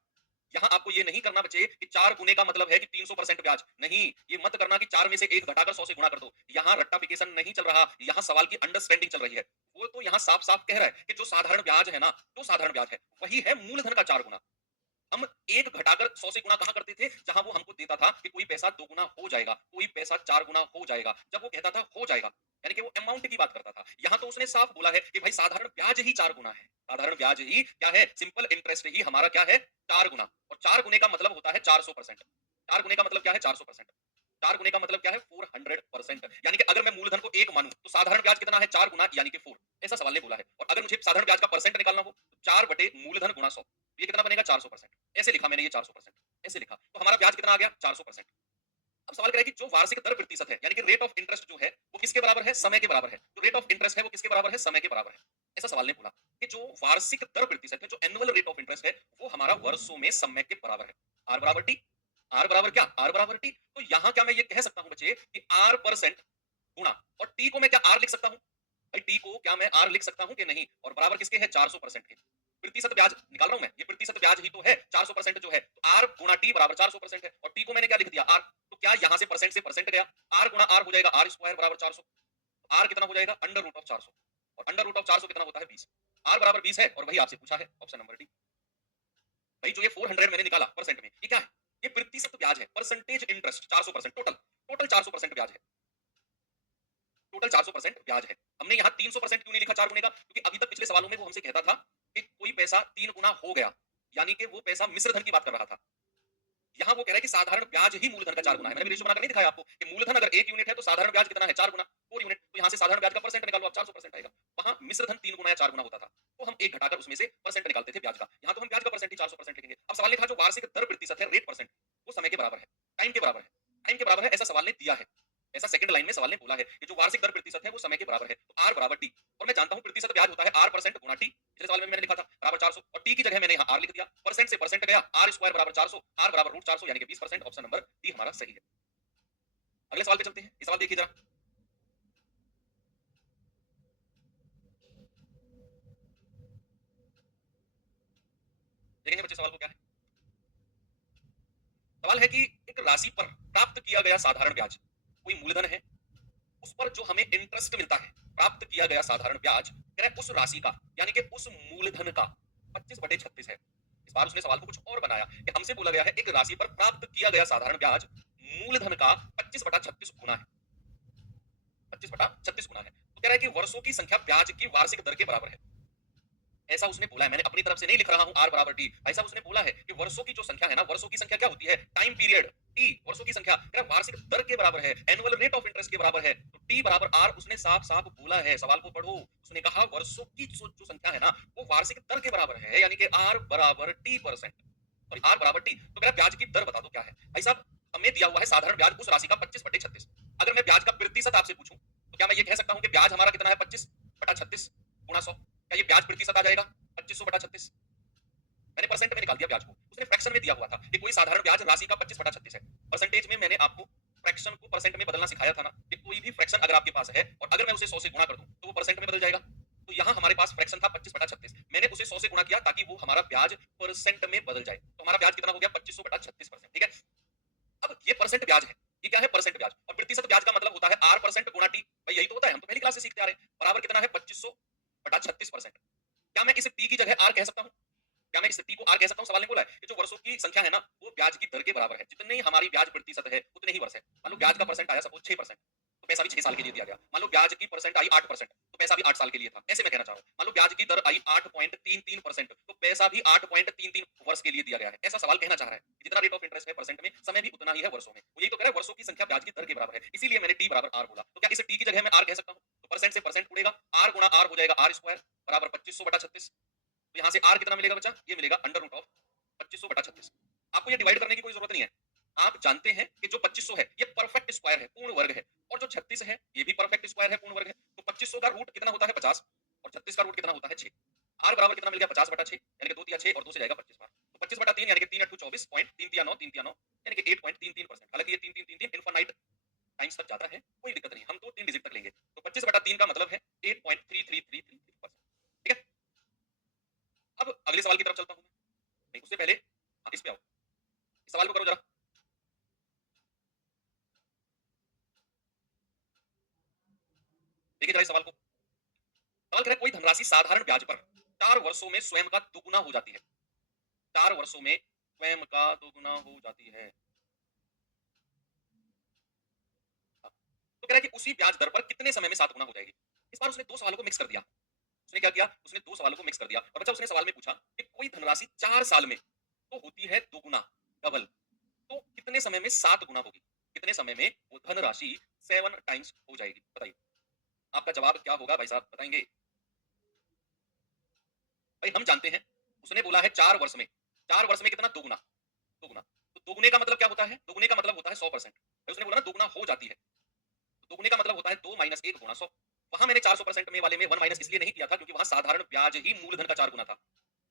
यहाँ आपको ये नहीं करना बच्चे कि 4 गुने का मतलब है कि 300% ब्याज, नहीं। ये मत करना कि 4 में से 1 घटाकर 100 से गुणा कर दो। यहाँ रट्टाफिकेशन नहीं चल रहा, यहाँ सवाल की अंडरस्टैंडिंग चल रही है। वो तो यहाँ साफ साफ कह रहा है कि जो साधारण ब्याज है ना, जो साधारण ब्याज है वही है मूलधन का 4 गुना। हम 1 घटाकर 100 से गुणा कहाँ करते थे, जहां वो हमको देता था कि कोई पैसा 2 गुना हो जाएगा, कोई पैसा 4 गुना हो जाएगा। जब वो कहता था हो जाएगा, यानी कि वो अमाउंट की बात करता था। यहाँ तो उसने साफ बोला है कि भाई साधारण ब्याज ही 4 गुना है। साधारण ब्याज ही क्या है, सिंपल इंटरेस्ट ही हमारा क्या है, 4 गुना। और 4 गुने का मतलब होता है 400%। 4 गुने का मतलब क्या है, 400%। 4 गुने का मतलब क्या है, 400%। यानी कि अगर मैं मूलधन को 1 मानूं तो साधारण ब्याज कितना है, 4 गुना यानी कि 4। ऐसा सवाल ने बोला है। और अगर मुझे साधारण ब्याज का परसेंट निकालना हो तो 4 बटे मूलधन गुणा 100, ये कितना बनेगा, 400%। ऐसे लिखा मैंने, ये 400%, ऐसे लिखा तो हमारा ब्याज कितना आ गया, 400%। अब सवाल क्या है कि जो वार्षिक दर प्रतिशत है, यानी कि रेट ऑफ इंटरेस्ट जो है वो किसके बराबर है, समय के बराबर है। जो रेट ऑफ इंटरेस्ट है वो किसके बराबर है, समय के बराबर है। ऐसा सवाल ने बोला कि जो वार्षिक दर प्रतिशत है, जो एनुअल रेट ऑफ इंटरेस्ट है, वो हमारा वर्षों में समय के बराबर है। आर बराबर टी, आर बराबर क्या, आर बराबर टी। तो यहां क्या मैं ये कह सकता हूं बच्चे कि आर परसेंट गुणा, और टी को मैं क्या आर लिख सकता हूं भाई, टी को क्या मैं आर लिख सकता हूं कि नहीं, और बराबर किसके है, 400% के। प्रतिशत ब्याज निकाल रहा हूं मैं, ये प्रतिशत ब्याज ही तो है, 400% जो है। तो आर गुणा टी बराबर 400% है, और टी को मैंने क्या लिख दिया, आर। तो क्या यहाँ से परसेंट गया, आर गुणा आर हो जाएगा आर स्क्वायर बराबर 400। आर कितना हो जाएगा, अंडर रूट ऑफ 400। और अंडर रूट ऑफ 400 कितना होता है, 20। आर बराबर 20 है, और वही आपसे पूछा है, ऑप्शन नंबर डी। भाई जो ये 400 मैंने निकाला परसेंट में, ये क्या है, ये प्रतिशत ब्याज है, परसेंटेज इंटरेस्ट 400%। टोटल टोटल 400% ब्याज है, टोटल 400% ब्याज है। हमने यहाँ 300% क्यों नहीं लिखा 4 गुने का, क्योंकि अभी तक पिछले सवालों में वो हमसे कहता था कि कोई पैसा 3 गुना हो गया, यानी कि वो पैसा मिश्र धन की बात कर रहा था। यहाँ वो कह रहा है कि साधारण ब्याज ही मूलधन का 4 गुना है। मैंने रेशियो बनाकर नहीं दिखाया आपको कि मूलधन अगर 1 यूनिट है तो साधारण ब्याज कितना है, 4 गुना, 4 यूनिट। तो यहाँ से साधारण ब्याज का परसेंट निकालो आप, 400% आएगा। वहां मिश्र धन 3 गुना या 4 गुना होता था, तो हम 1 घटाकर उसमें से परसेंट निकालते थे ब्याज का। यहाँ तो हम ब्याज का परसेंट ही 400% लिखेंगे। अब सवाल ने कहा जो वार्षिक दर प्रतिशत है, रेट परसेंट, वो समय के बराबर है, टाइम के बराबर है, टाइम के बराबर है, ऐसा सवाल ने दिया है। ऐसा सेकंड लाइन में सवाल ने बोला है कि जो वार्षिक दर प्रतिशत है वो समय के बराबर है, तो आर बराबर टी। और मैं जानता हूं प्रतिशत ब्याज होता है आर परसेंट गुणा टी, पिछले सवाल में मैंने लिखा था बराबर 400, और टी की जगह मैंने यहाँ आर लिख दिया। परसेंट से परसेंट गया, आर स्क्वायर बराबर 400, आर बराबर रूट 400 यानी कि 20%। ऑप्शन नंबर डी हमारा सही है। अगले सवाल पे चलते हैं, ये सवाल देखिए जरा, देखेंगे बच्चे सवाल को क्या है। सवाल है कि एक राशि पर प्राप्त किया गया साधारण ब्याज, कोई मूलधन है, उस पर जो हमें इंटरेस्ट मिलता है, प्राप्त किया गया साधारण ब्याज, कह रहा है उस राशि का, यानी कि उस मूलधन का 25/36 है। इस बार उसने सवाल को कुछ और बनाया कि हमसे बोला गया है एक राशि पर प्राप्त किया गया साधारण ब्याज मूलधन का 25/36 गुना है, 25/36 गुना है। तो कह रहा है कि वर्षों की संख्या ब्याज की वार्षिक दर के बराबर है। ऐसा उसने बोला है, मैंने अपनी तरफ से नहीं लिख रहा हूं आर बराबर टी। भाई साहब उसने बोला है कि वर्षों की जो संख्या है ना, वर्षों की संख्या क्या होती है, टाइम पीरियड। टी वर्षों की संख्या क्या वार्षिक दर के बराबर है, एनुअल रेट ऑफ इंटरेस्ट के बराबर है। तो टी बराबर आर उसने साफ साफ बोला है, सवाल को पढ़ो। उसने कहा वर्षों की जो संख्या है ना वो वार्षिक दर के बराबर है, यानी कि आर बराबर टी परसेंट, सॉरी आर बराबर टी। तो मेरा ब्याज की दर बता दो क्या है। भाई साहब हमें दिया हुआ है साधारण ब्याज उस राशि का 25/36। अगर मैं ब्याज का प्रतिशत आपसे पूछूं तो क्या मैं ये कह सकता हूं कि ब्याज हमारा कितना है, 25/36 गुणा 100। क्या ये ब्याज प्रतिशत आ जाएगा 2500/36? मैंने परसेंट में निकाल दिया ब्याज को, उसने फ्रैक्शन में दिया हुआ था कि कोई साधारण ब्याज राशि का 25/36 है। परसेंटेज में मैंने आपको फ्रैक्शन को परसेंट में बदलना सिखाया था ना, कि कोई भी फ्रैक्शन अगर आपके पास है और अगर मैं उसे 100 से गुणा कर दूं तो वो परसेंट में बदल जाएगा। तो यहाँ हमारे परसेंट ब्याज है। ये क्या है? परसेंट ब्याज। और प्रतिशत ब्याज का मतलब होता है आर परसेंट गुणा टी। भाई यही तो होता है, हम तो पहली क्लास से सीखते आ रहे हैं। बराबर कितना है? 2500 बटा 36%। क्या मैं इसे टी की जगह आर कह सकता हूं? क्या मैं इस टी को आर कह सकता हूं? सवाल ने बोला है कि जो वर्षों की संख्या है ना, वो ब्याज की दर के बराबर है। जितनी हमारी ब्याज प्रतिशत है उतने ही वर्ष है। मान लो ब्याज का परसेंट आया सपोज 6%, तो पैसा भी 6 साल के लिए दिया गया। मान लो ब्याज की परसेंट आई 8%, तो पैसा भी 8 साल के लिए था। ऐसे मैं कहना चाह रहा हूं। मान लो ब्याज की दर आई 8.33%, तो पैसा भी 8.33 वर्ष के लिए दिया गया है। ऐसा सवाल कहना चाह रहा है। जितना रेट ऑफ इंटरेस्ट है परसेंट में, समय भी उतना ही है वर्षों में। वो यही तो कह रहा है, वर्षों की संख्या ब्याज की दर के बराबर है। इसीलिए मैंने टी बराबर आर बोला। तो क्या इसे टी की जगह मैं आर कह सकता हूं? तो परसेंट से परसेंट उड़ेगा, आर गुणा आर हो जाएगा आर स्क्वायर बराबर 2500 बटा 36। तो यहाँ से आर कितना मिलेगा बच्चा? ये मिलेगा अंडर रूट ऑफ 2500 बटा 36। आपको ये डिवाइड करने की कोई जरूरत नहीं है। आप जानते हैं कि जो 2500 है ये परफेक्ट स्क्वायर है, पूर्ण वर्ग है, और जो 36 है ये भी परफेक्ट स्क्वायर है, पूर्ण वर्ग है। तो 2500 का रूट कितना होता है? 50, और 36 का रूट कितना होता है? 6। आर बराबर कितना मिल गया? 50 बटा 6, यानी कि 2 तिया 6 और 2 से जाएगा 25 बार। तो 25 बटा 3 यानी कि 3 8 24 पॉइंट 3 तिया 9 3 तिया 9 यानी कि 8.33%। हालांकि ये 3 3 3 3 इनफाइनाइट टाइम्स तक जाता है, कोई दिक्कत नहीं, हम तो 3 डिजिट तक लेंगे। तो 25 बटा 3 का मतलब है 8.3333%। ठीक है? अब अगले सवाल की तरफ चलता हूं मैं। नहीं, उससे पहले आप इस पे आओ। इस सवाल को करो जरा। देखिए जरा इस सवाल को। सवाल करें कोई धनराशि साधारण ब्याज पर 4 वर्षों में स्वयं का दुगुना हो जाती है। 4 वर्षों में स्वयं का दुगुना हो जाती है। हाँ, तो कह रहा है कि उसी ब्याज दर पर कितने समय में 7 गुना हो जाएगी। इस बार उसने दो सवालों को मिक्स कर दिया। उसने क्या किया? उसने दो सवालों को मिक्स कर दिया। और बच्चा उसने सवाल में पूछा कि कोई धनराशि 4 साल में तो होती है दुगुना, डबल, तो कितने समय में 7 गुना होगी? कितने समय में वो धनराशि 7 टाइम्स हो जाएगी? बताइए आपका जवाब क्या होगा? भाई साहब बताएंगे? भाई हम जानते हैं, उसने बोला है 4 वर्ष में। 4 वर्ष में कितना? दुगुना। दुगुना। तो दुगुने का मतलब क्या होता है? दुगुने का मतलब होता है 100%। उसने बोला ना दुगुना हो जाती है। तो दुगुने का मतलब होता है 2 माइनस 1 गुणा 100। वहां मैंने 400% में वाले में 1 माइनस इसलिए नहीं किया था क्योंकि वहां साधारण ब्याज ही मूलधन का 4 गुना था।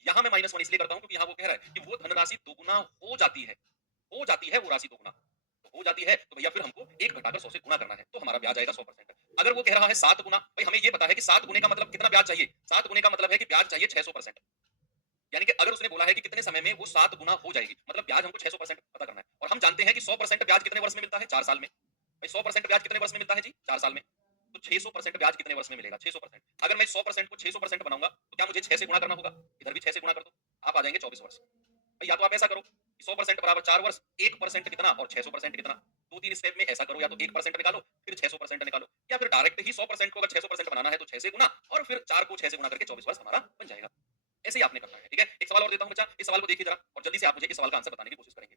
यहां मैं -1 इसलिए करता हूं क्योंकि यहां वो कह रहा है कि वो धनराशि दुगुना हो जाती है। हो जाती है वो राशि दुगुना। तो हो जाती है तो भैया फिर हमको 1 घटाकर 100 से गुणा करना है, तो हमारा ब्याज आएगा 100%। अगर वो कह रहा है 7 गुना, भाई हमें ये पता है कि 7 गुने का मतलब कितना ब्याज चाहिए? 7 गुने का मतलब है कि ब्याज चाहिए 600%। यानी कि अगर उसने बोला है कि कितने समय में वो 7 गुना हो जाएगी, मतलब ब्याज हमको 600% पता करना है। और हम जानते हैं कि 100% ब्याज कितने वर्ष में मिलता है? 4 साल में। भाई 100% ब्याज कितने वर्ष में मिलता है जी? 4 साल में। तो 600% ब्याज कितने वर्ष में मिलेगा? 600%। अगर मैं 100% को 600% बनाऊंगा तो क्या मुझे 6 से गुणा करना होगा? इधर भी 6 से गुणा कर दो, आप आ जाएंगे 24 वर्ष। भाई या तो आप ऐसा करो कि 100% बराबर 4 वर्ष, 1% कितना और 600% कितना। 2-3 स्टेप में ऐसा करो, या तो 1% निकालो फिर 600% निकालो, या फिर डायरेक्ट ही 100% को अगर 600% बनाना है तो 6 से गुना और फिर 4 को 6 से गुणा करके 24 वर्ष हमारा बन जाएगा। ऐसे ही आपने करना है। ठीक है? एक सवाल और देता हूं बच्चा, इस सवाल को देखिए जरा और जल्दी से आप मुझे इस सवाल का आंसर बताने की कोशिश करेंगे।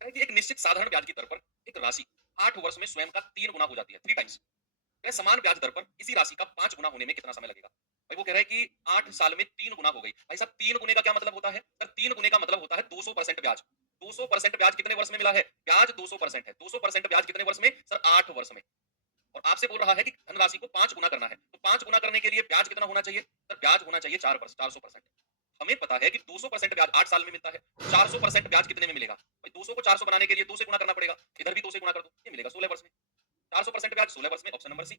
है कि एक निश्चित साधारण ब्याज की दर पर एक राशि 8 वर्ष में स्वयं का 3 गुना हो जाती है, 3 टाइम्स। वह समान ब्याज दर पर इसी राशि का 5 गुना होने में कितना समय लगेगा? भाई वो कह रहा है कि 8 साल में 3 गुना हो गई। भाई साहब 3 गुने का क्या मतलब होता है? सर 3 गुने का मतलब होता है 200% ब्याज। 200% ब्याज कितने वर्ष में मिला है? ब्याज 200% है। 200% ब्याज कितने वर्ष में? सर 8 वर्ष में। और आपसे बोल रहा है कि धनराशि को 5 गुना करना है। तो 5 गुना करने के लिए ब्याज कितना होना चाहिए? सर ब्याज होना चाहिए 4%, 400%। हमें पता है कि 200% ब्याज 8 साल में मिलता है। 400% ब्याज कितने में मिलेगा? भाई 200 को 400 बनाने के लिए 2 से गुणा करना पड़ेगा। इधर भी 2 से गुणा कर दो, ये मिलेगा 16 वर्ष में। 400% ब्याज 16 वर्ष में, ऑप्शन नंबर सी।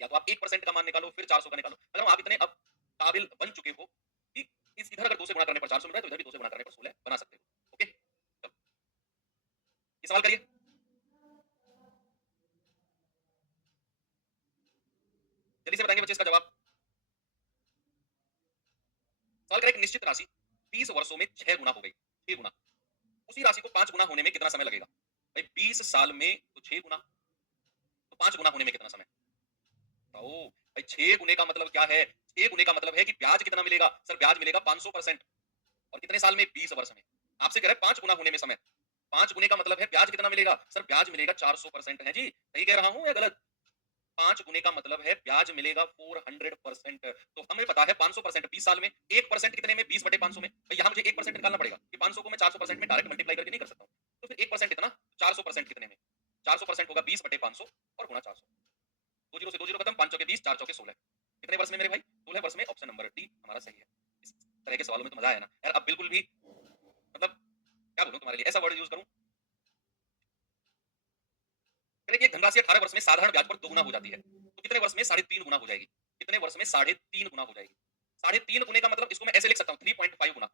या तो आप 1% का मान निकालो फिर 400 का निकालो। अगर आप इतने अब काबिल बन चुके हो कि इस इधर अगर 2 से गुणा करने पर 400 मिल रहा है तो इधर भी 2 से गुणा करने पर 16 बना सकते हो। ओके? चलो, ये सवाल करिए। जल्दी से बताएंगे बच्चे इसका जवाब। सवाल करें एक निश्चित राशि 20 वर्षों में 6 गुना हो गई। 6 गुना। उसी राशि को 5 गुना होने में कितना समय लगेगा? भाई 20 साल में तो 6 गुना, तो 5 गुना होने में कितना समय? ओ भाई 6 गुने का मतलब क्या है? 6 गुने का मतलब है कि ब्याज कितना मिलेगा? सर ब्याज मिलेगा 500%। और कितने साल में? 20 वर्ष में। आपसे कह रहा है 5 गुना होने में समय। 5 गुने का मतलब है ब्याज कितना मिलेगा? सर ब्याज मिलेगा 400% है जी। सही कह रहा हूं या गलत? 5 गुने का मतलब है ब्याज मिलेगा 400%। तो हमें पता है 500% 20 साल में, 1% कितने में? 20 बटे 500 में। तो यहाँ मुझे 1% निकालना पड़ेगा कि 500 को मैं 400% में डायरेक्ट मल्टीप्लाई करके नहीं कर सकता हूँ। तो फिर 1% कितना? 400% कितने में? 400% होगा 20 बटे 500 और गुणा 400। 2 जीरो से 2 जीरो खत्म, 5 चौके 20, 4 चौके 16। कितने वर्ष में मेरे भाई? 16 वर्ष में, ऑप्शन नंबर डी हमारा सही है। इस तरह के सवालों में तो मजा आया ना यार। अब बिल्कुल भी मतलब क्या बोलूं तुम्हारे लिए, ऐसा वर्ड यूज करूं धनराशि 18 वर्ष में साधारण ब्याज पर दोगुना हो जाती है, तो कितने वर्ष में 3.5 गुना हो जाएगी? कितने वर्ष में 3.5 गुना हो जाएगी? 3.5 गुने का मतलब इसको मैं ऐसे लिख सकता हूँ 3.5 गुना।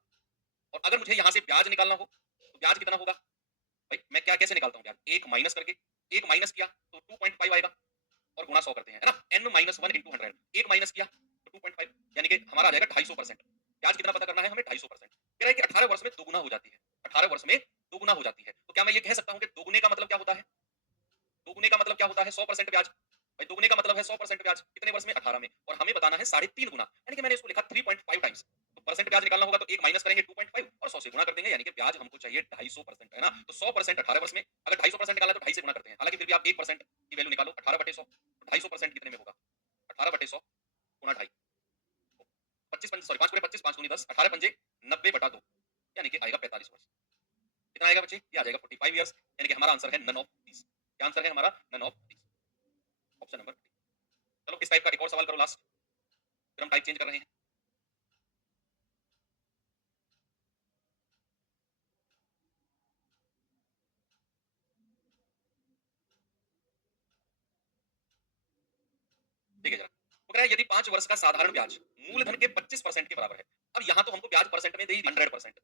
और अगर मुझे यहाँ से ब्याज निकालना हो, तो ब्याज कितना होगा? भाई मैं क्या कैसे निकालता हूँ ब्याज? 1 माइनस करके, 1 माइनस किया तो 2.5 आएगा और गुणा 100 करते हैं, है ना? n माइनस 1 into 100, 1 माइनस किया तो 2.5, यानी कि हमारा आ जाएगा 250%। ब्याज कितना पता करना है हमें? 250%। कह रहा है कि 18 वर्ष में दोगुना हो जाती है, 18 वर्ष में दोगुना हो जाती है। तो क्या मैं ये कह सकता हूँ कि दोगुने का मतलब क्या होता है? दोगुने का मतलब क्या होता है? 100% ब्याज। भाई दोगुने का मतलब है 100% ब्याज। कितने वर्ष में? 18 में। और हमें बताना है 3.5 गुना, यानी कि मैंने इसको लिखा 3.5 टाइम्स। तो परसेंट ब्याज निकालना होगा तो 1 माइनस करेंगे 2.5 और 100 से गुणा कर देंगे, यानी कि ब्याज हमको चाहिए 250%, है ना? तो 100% 18 वर्ष में, अगर 250% निकालना है तो 2.5 से गुणा करते हैं। हालांकि फिर भी आप 1% की वैल्यू निकालो, 18/100, तो 250% कितने में होगा? 18/100 गुणा 2.5, 25 पंजे सॉरी 5 गुणे 25, 5 दूनी 10, 18 पंजे 90/2, यानी कि आएगा 45 वर्ष। कितना आएगा बच्चे? ये आ जाएगा 45 इयर्स, यानी कि हमारा आंसर है नन ऑफ दीस। क्या आंसर है हमारा? None of these, option number D. चलो इस टाइप का एक और सवाल करो लास्ट, फिर हम टाइप चेंज कर रहे हैं। देखिए जरा, वो कह रहा है यदि 5 वर्ष का साधारण ब्याज मूलधन के 25% के बराबर है। अब यहाँ तो हमको ब्याज परसेंट में दे ही 100%,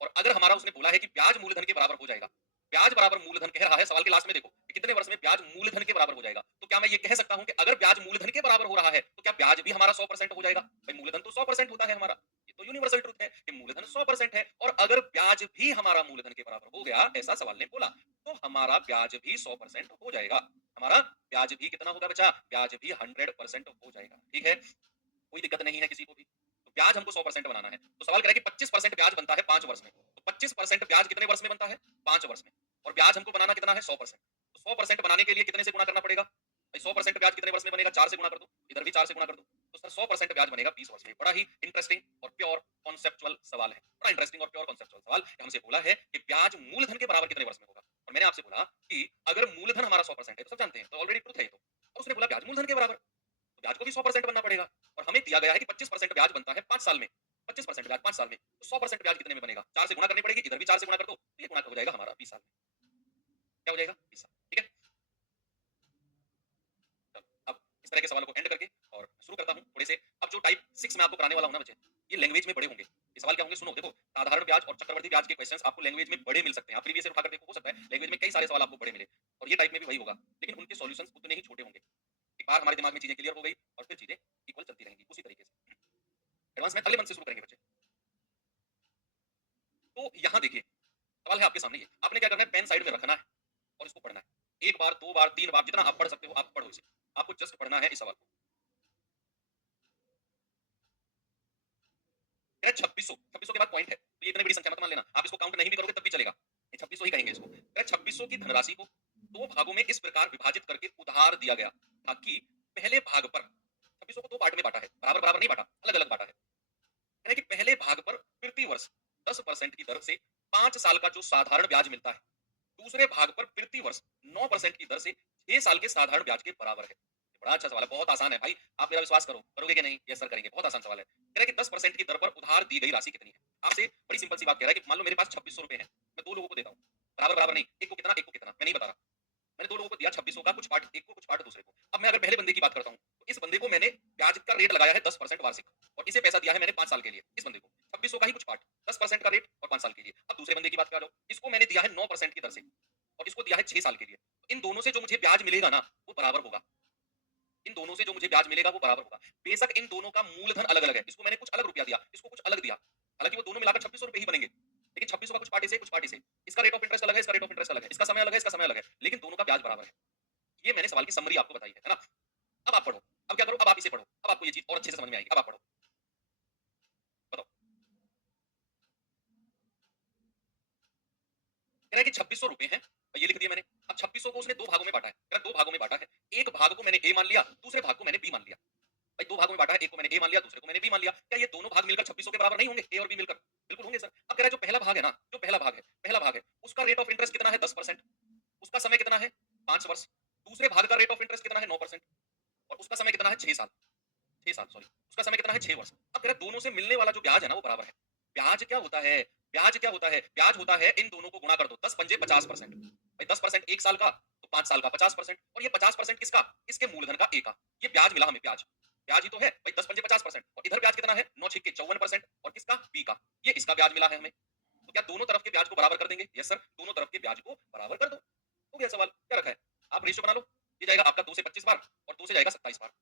और अगर हमारा उसने बोला है कि ब्याज मूलधन के बराबर हो जाएगा, ब्याज बराबर मूलधन कह रहा है सवाल के लास्ट में देखो कि कितने वर्ष में ब्याज मूलधन के बराबर हो जाएगा, तो क्या मैं ये कह सकता हूं कि अगर ब्याज मूलधन के बराबर हो रहा है तो क्या ब्याज भी हमारा 100% हो जाएगा? भाई मूलधन तो 100% होता है हमारा, ये तो यूनिवर्सल ट्रुथ है कि मूलधन 100% है, और अगर ब्याज भी हमारा मूलधन के बराबर हो गया, ऐसा सवाल ने बोला, तो हमारा ब्याज भी 100% हो जाएगा। हमारा ब्याज भी कितना होगा बच्चा? ब्याज भी 100% हो जाएगा। ठीक है, कोई दिक्कत नहीं है किसी को भी। तो ब्याज हमको 100% बनाना है, तो सवाल कह रहा है कि 25% ब्याज बनता है 5 वर्ष में, तो 25% ब्याज कितने वर्ष में बनता है? 5 वर्ष में। और ब्याज हमको बनाना कितना है? 100%। तो 100% बनाने के लिए कितने से गुणा करना पड़ेगा? भाई 100% ब्याज कितने वर्ष में बनेगा? 4 से गुणा कर दो, इधर भी 4 से गुणा कर दो, तो सर 100% ब्याज बनेगा 20 वर्ष में। बड़ा ही इंटरेस्टिंग और प्योर कॉन्सेप्चुअल सवाल है, बड़ा इंटरेस्टिंग और प्योर कॉन्सेप्चुअल सवाल। हमसे बोला है कि ब्याज मूलधन के बराबर कितने वर्ष में होगा, और मैंने आपसे बोला कि अगर मूलधन हमारा 100% है, तो सब जानते हैं, तो ऑलरेडी ट्रुथ है ये तो, और उसने बोला ब्याज मूलधन के बराबर, तो ब्याज को भी 100% बनना पड़ेगा। और हमें दिया गया है कि 25% ब्याज बनता है 5 साल में, 25% ब्याज 5 साल में, तो 100% ब्याज कितने में बनेगा? 4 से गुणा करनी पड़ेगी, इधर भी 4 से गुणा कर दो, तो ये गुणा हो जाएगा हमारा 20 साल में। क्या हो जाएगा? 20 साल। ठीक है, चलो अब इस तरह के सवालों को एंड करके और शुरू करता हूं थोड़े से। अब जो टाइप 6 में आपको कराने वाला हूं ना बच्चे, ये लैंग्वेज में बड़े होंगे। ये सवाल क्या होंगे सुनो, देखो साधारण ब्याज और चक्रवर्ती ब्याज के क्वेश्चंस आपको लैंग्वेज में बड़े मिल सकते हैं। आप प्रीवियस उठाकर देखो, हो सकता है लैंग्वेज में कई सारे सवाल आपको बड़े मिले, और ये टाइप में भी वही होगा, लेकिन उनके सॉल्यूशंस उतने ही छोटे होंगे। एक बार हमारे दिमाग में चीजें क्लियर हो गई और फिर चीजें इक्वल चलती रहेंगी उसी तरीके से। एडवांस में अगले मंथ से शुरू करेंगे बच्चे। तो यहाँ देखिए, सवाल है आपके सामने, ये आपने क्या करना है, पेन साइड में रखना है और इसको पढ़ना है। एक बार, दो बार, तीन बार, जितना आप पढ़ सकते हो आप पढ़ो इसे। आपको जस्ट पढ़ना है इस सवाल को। 2600, 2600 के बाद पॉइंट है, तो ये इतनी बड़ी संख्या मत मान लेना। आप इसको काउंट नहीं भी करोगे तब भी चलेगा, 2600 ही कहेंगे इसको। 2600 की धनराशि को दो भागों में इस प्रकार विभाजित करके उधार दिया गया था कि पहले भाग पर, 2600 को दो पार्ट में बांटा है, बराबर बराबर नहीं बांटा, अलग अलग बांटा है। कह रहे कि पहले भाग पर प्रति वर्ष 10% की दर से 5 साल का जो साधारण ब्याज मिलता है, दूसरे भाग पर प्रति वर्ष 9% की दर से 6 साल के साधारण ब्याज के बराबर है। ये बड़ा अच्छा सवाल है, बहुत आसान है भाई, आप मेरा विश्वास करो, करोगे कि नहीं? यस सर करेंगे, बहुत आसान सवाल है। कह रहा है कि 10% की दर पर उधार दी गई राशि कितनी है? आपसे बड़ी सिंपल सी बात कह रहा है कि मान लो मेरे पास 2600 रुपए है, मैं दो लोगों को देता हूँ, बराबर बराबर नहीं, एक को कितना एक को कितना मैं नहीं बता रहा, मैंने दो लोगों को दिया 2600 का, कुछ पार्ट एक को कुछ पार्ट दूसरे को। अब मैं अगर पहले बंदे की बात करता हूँ, तो इस बंदे को मैंने ब्याज का रेट लगाया है 10% वार्षिक, और इसे पैसा दिया है मैंने 5 साल के लिए। इस बंदे को 2600 का ही कुछ पार्ट, 10% का रेट और 5 साल के लिए। अब दूसरे बंदे की बात कर लो, इसको मैंने दिया है 9% की दर से और इसको दिया है 6 साल के लिए। तो इन दोनों से जो मुझे ब्याज मिलेगा ना, वो बराबर होगा। इन दोनों से जो मुझे ब्याज मिलेगा वो बराबर होगा। बेशक इन दोनों का मूलधन अलग अलग है, इसको मैंने कुछ अलग रुपया दिया, इसको कुछ अलग दिया, हालांकि वो दोनों मिलाकर 2600 रुपए ही बनेंगे, लेकिन 2600 का कुछ पार्ट इसे कुछ पार्ट इसे, इसका रेट ऑफ इंटरेस्ट अलग है, इसका रेट ऑफ इंटरेस्ट अलग है, इसका समय अलग है, इसका समय अलग है, लेकिन दोनों का ब्याज बराबर है। ये मैंने सवाल की समरी आपको बताई है ना? अब आप पढ़ो, अब क्या करो, अब आप इसे पढ़ो, अब आपको ये चीज और अच्छे से समझ में आएगी। अब आप पढ़ो, बताओ। कह रहा है कि 2600 रुपए हैं, ये लिख दिया मैंने। अब 2600 को उसने दो भागों में बांटा है, कह रहा है दो भागों में बांटा है, एक भाग को मैंने ए मान लिया, दूसरे भाग को मैंने बी मान लिया। भाई दो भागों में बांटा है, एक को मैंने ए मान लिया, दूसरे को मैंने बी मान लिया, क्या ये दोनों भाग मिलकर 2600 के बराबर नहीं होंगे? ए और बी मिलकर बिल्कुल होंगे सर। अब कह रहा है जो पहला भाग है ना, जो पहला भाग है, पहला भाग है, उसका रेट ऑफ इंटरेस्ट कितना है? 10%, उसका समय कितना है? 5 वर्ष। दूसरे भाग का रेट ऑफ इंटरेस्ट कितना है? 9%, और उसका समय कितना है? 6 साल, 6 साल सॉरी, उसका समय कितना है? 6 वर्ष। अब कह रहा है दोनों से मिलने वाला जो ब्याज है ना वो बराबर है। ब्याज क्या होता है? ब्याज क्या होता है? ब्याज होता है इन दोनों को गुणा कर दो, 10 पंजे 50%। भाई 10% 1 साल का, तो तो 5 साल का 50%, और ये 50% किसका? इसके मूलधन का ए का। ये ब्याज मिला हमें, ब्याज। ब्याज ही तो है भाई, 10 पंजे 50%, और इधर ब्याज कितना है? 9 छिक्के 54%, और किसका? बी का। ये इसका ब्याज मिला है हमें। तो क्या दोनों तरफ के ब्याज को बराबर कर देंगे? यस सर, दोनों तरफ के ब्याज को बराबर कर दो। हो गया सवाल, क्या रखा है? आप रेशियो बना लो। ये जाएगा आपका 2 से 25 बार, और 2 से जाएगा 27 बार।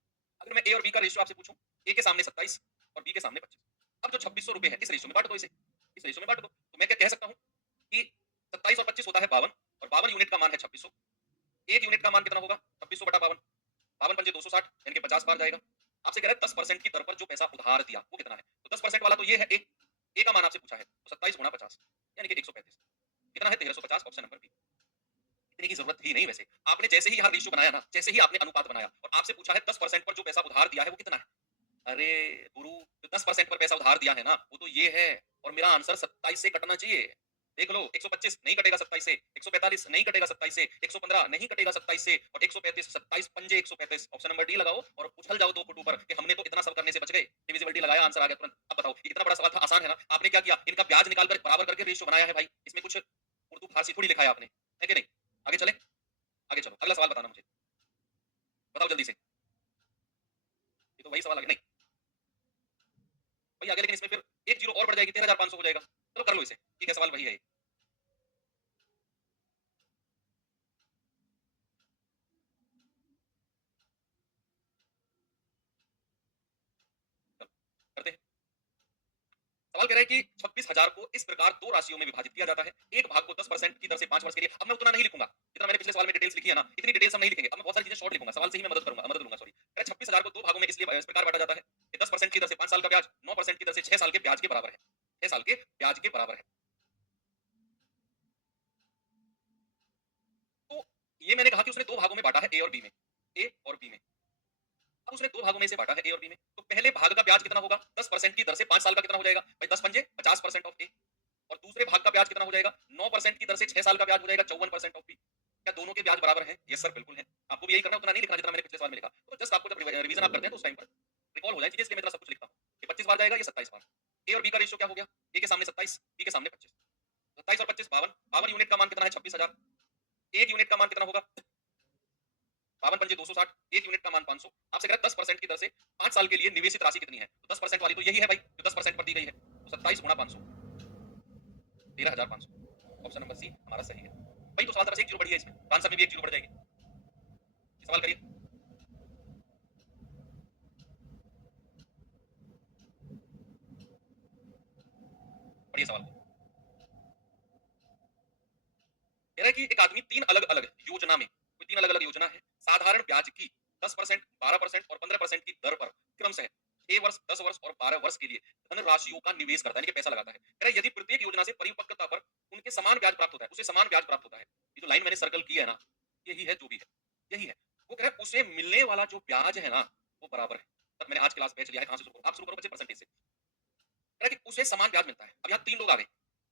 अगर मैं ए और बी का रेशियो आपसे पूछूं, ए के सामने 27 और बी के सामने 25, अब जो 2600 रुपए है, इस रेशियो में बांट दो इसे, इस रेशियो में बांट दो। तो मैं क्या कह सकता हूं कि 27 और 25 होता है 52, और 52 यूनिट का मान है 2600। एक यूनिट का मान कितना होगा? 2600 बटा 52, 52 पंजे 260, यानी कि 50 बार जाएगा। आपसे कह रहा है 10% की दर पर जो पैसा उधार दिया वो कितना है? तो 10% वाला तो ये है, ए का मान आपसे पूछा है, तो 27 गुणा 50 यानी कि 135। कितना है? 1350, ऑप्शन नंबर बी। इतने की जरूरत ही नहीं वैसे। आपने जैसे ही यहाँ रेशियो बनाया ना, जैसे ही आपने अनुपात बनाया और आपसे पूछा है 10% पर जो पैसा उधार दिया है वो कितना है? अरे गुरु, जो 10% पर पैसा उधार दिया है ना, वो तो ये है, और मेरा आंसर 27 से कटना चाहिए। देख लो, 125 नहीं कटेगा 27 से, 145 नहीं कटेगा 27 से, 115 नहीं कटेगा 27 से, और 135, 27 पंजे 135। ऑप्शन नंबर डी लगाओ और उछल जाओ 2 फुट ऊपर कि हमने तो इतना सब करने से बच गए। डिविजिबिलिटी लगाया, आंसर आ गया तुरंत। अब बताओ, ये इतना बड़ा सवाल था, आसान है ना? आपने क्या किया? इनका ब्याज निकाल कर बराबर करके रेशियो बनाया है भाई। इसमें कुछ उर्दू फारसी थोड़ी लिखा है आपने, है कि नहीं? आगे चले, आगे चलो, अगला सवाल बताना मुझे, बताओ जल्दी से। ये तो वही सवाल आगे नहीं वही आगे, लेकिन इसमें फिर एक जीरो और बढ़ जाएगी, 13,500 हो जाएगा। चलो कर लो इसे, ठीक है, सवाल वही है ये। चलो करते हैं। सवाल कह रहा है कि 26,000 को इस प्रकार दो राशियों में विभाजित किया जाता है। एक भाग को 10% की दर से 5 वर्ष के लिए। अब मैं उतना नहीं लिखूंगा जितना मैंने पिछले सवाल में डिटेल्स लिखी है ना, इतनी डिटेल्स हम नहीं लिखेंगे। अब मैं बहुत सारी चीजें शॉर्ट लिखूंगा, सवाल से ही मैं मदद लूंगा, सॉरी। कह रहा है 26,000 को दो भागों में इसलिए इस प्रकार बांटा जाता है कि 10% की दर से 5 साल का ब्याज, 9% की दर से 6 साल के ब्याज के बराबर है। 6 साल के ब्याज के बराबर है। तो ये मैंने कहा कि उसने दो भागों में बांटा है, ए और बी में, ए और बी में। अब उसने दो भागों में से बांटा है, ए और बी में। तो पहले भाग का ब्याज कितना होगा? 10% की दर से 5 साल का कितना हो जाएगा भाई? 10 पंजे 50% ऑफ ए। और दूसरे भाग का ब्याज कितना हो जाएगा? 9% की दर से 6 साल का ब्याज हो जाएगा 54% ऑफ बी। क्या दोनों के ब्याज बराबर हैं? यस सर, बिल्कुल है। आपको भी यही करना, उतना नहीं लिखना जितना मैंने पिछले सवाल में लिखा। तो जस्ट आपको जब रिवीजन आप करते हैं तो उस टाइम पर रिकॉल हो जाए चीजें, इसलिए मैं इतना सब कुछ लिखता हूँ। ये 25 बार जाएगा, ये 27 बार। ए और बी का रेशियो क्या हो गया? ए के सामने 27, बी के सामने 25। 27 और 25 52। 52 यूनिट का मान कितना है? 26,000। एक यूनिट का मान कितना होगा? 52 पंजे 260, एक यूनिट का मान 500। आपसे कह रहा है 10% की दर से 5 साल के लिए निवेशित राशि कितनी है? तो 10% वाली तो यही है भाई, जो 10% पर दी गई है। तो 27 गुणा 500, 13,500। ऑप्शन नंबर सी हमारा सही है भाई। तो सवाल तरह से एक जीरो बढ़ी है इसमें, तो आंसर में भी एक जीरो बढ़ जाएगी। ये सवाल करिए, पढ़िए सवाल को। कह रहा है कि एक आदमी तीन अलग अलग योजना में, कोई तीन अलग अलग योजना है, साधारण ब्याज की 10%, 12% और 15% की दर पर क्रमशः 6 वर्ष, 10 वर्ष और 12 वर्ष के लिए धन राशियों का निवेश करता है, यानी कि पैसा लगाता है। कह रहा है यदि प्रत्येक योजना से परिपक्वता पर उनके समान ब्याज प्राप्त होता है, उसे समान ब्याज प्राप्त होता है। ये जो लाइन मैंने सर्कल की है ना, यही है जो भी है, यही है। वो कह रहा है उसे मिलने वाला जो ब्याज है ना, वो बराबर है। तब मैंने आज क्लास बैच लिया है, कहां से शुरू करूं? आप शुरू करो बच्चे परसेंटेज से। कह रहा है कि उसे समान ब्याज मिलता है। अब यहाँ तीन लोग आ गए,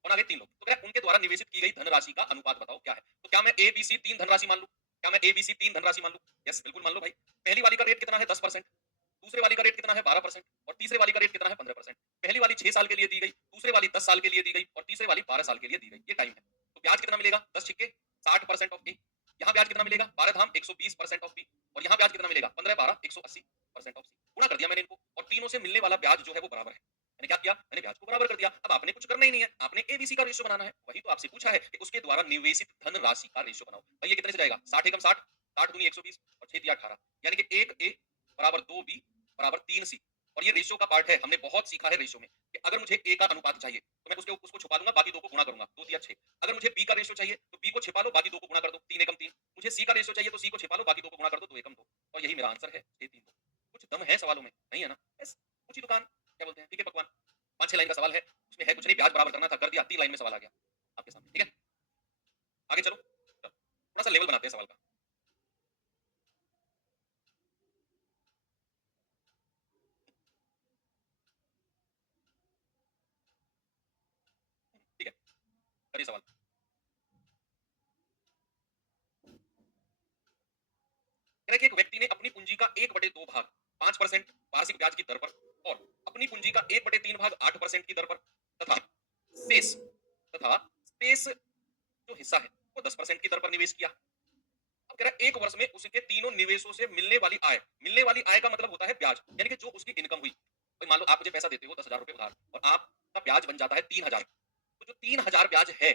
कौन आ गए? तीन लोग। तो कह रहा है उनके द्वारा निवेशित की गई धनराशि का अनुपात बताओ क्या है? तो क्या मैं ए बी सी तीन धनराशि मान लूं? क्या मैं ए बी सी तीन धनराशि मान लूं? यस बिल्कुल मान लो भाई। पहली वाली का रेट कितना है? 10%। दूसरे वाली का रेट कितना है? 12%। और तीसरे वाली का रेट कितना है? 15%। पहली वाली 6 साल के लिए दी गई, दूसरे वाली 10 साल के लिए दी गई, और तीसरे वाली 12 साल के लिए दी गई। ये टाइम है। तो ब्याज कितना मिलेगा? 10 छिक्के 60% ऑफ ए। यहाँ ब्याज कितना मिलेगा? 12 धाम 120% ऑफ बी। और यहाँ ब्याज कितना मिलेगा? 15 12 180% ऑफ सी। गुणा कर दिया मैंने इनको, और तीनों से मिलने वाला ब्याज जो है वो बराबर है। मैंने क्या किया? मैंने ब्याज को बराबर कर दिया। अब आपने कुछ करना ही नहीं है, आपने एबीसी का रेशियो बनाना है। वही तो आपसे पूछा है कि उसके द्वारा निवेशित धन राशि का रेशियो बनाओ। भाई ये कितने से जाएगा? 60 एकम 60, 60 दूनी 120 और 6 दिया 18, यानी कि 1 ए बराबर 2 बी बराबर 3 सी। और ये रेशियो का पार्ट है, हमने बहुत सीखा है रेशियो में कि अगर मुझे ए का अनुपात चाहिए तो मैं उसको छुपा दूंगा, बाकी दो को गुणा करूंगा, 2 दिया 6। अगर मुझे बी का रेशियो चाहिए तो बी को छिपा लो, बाकी दो को गुणा कर दो, 3 एकम 3। मुझे सी का रेशियो चाहिए तो सी को छिपा लो, बाकी दो को गुणा कर दो, 2 एकम 2। और यही मेरा आंसर है, 6 3 2। कुछ दम है सवालों में? नहीं है ना? बस कुछ ही दुकान, क्या बोलते हैं, ठीक है पकवान। 5-6 लाइन का सवाल है, उसमें है कुछ नहीं, ब्याज बराबर करना था, कर दिया। 3 लाइन में सवाल आ गया आपके सामने, ठीक है? आगे चलो, थोड़ा सा लेवल बनाते हैं सवाल का। ठीक है, करिए सवाल। कह रहा है कि एक व्यक्ति ने अपनी पूंजी का 1/2 भाग 5% वार्षिक ब्याज की दर पर, और अपनी पूंजी का 1/3 भाग 8% की दर पर, तथा शेष तथा शेष जो हिस्सा है वो 10% की दर पर निवेश किया। अब कह रहा है 1 वर्ष में उसके तीनों निवेशों से मिलने वाली आय का मतलब होता है ब्याज, यानी कि जो उसकी इनकम हुई। भाई मान लो आप मुझे पैसा देते हो 10,000 रुपए उधार और आपका ब्याज बन जाता है 3,000, तो जो 3,000 ब्याज है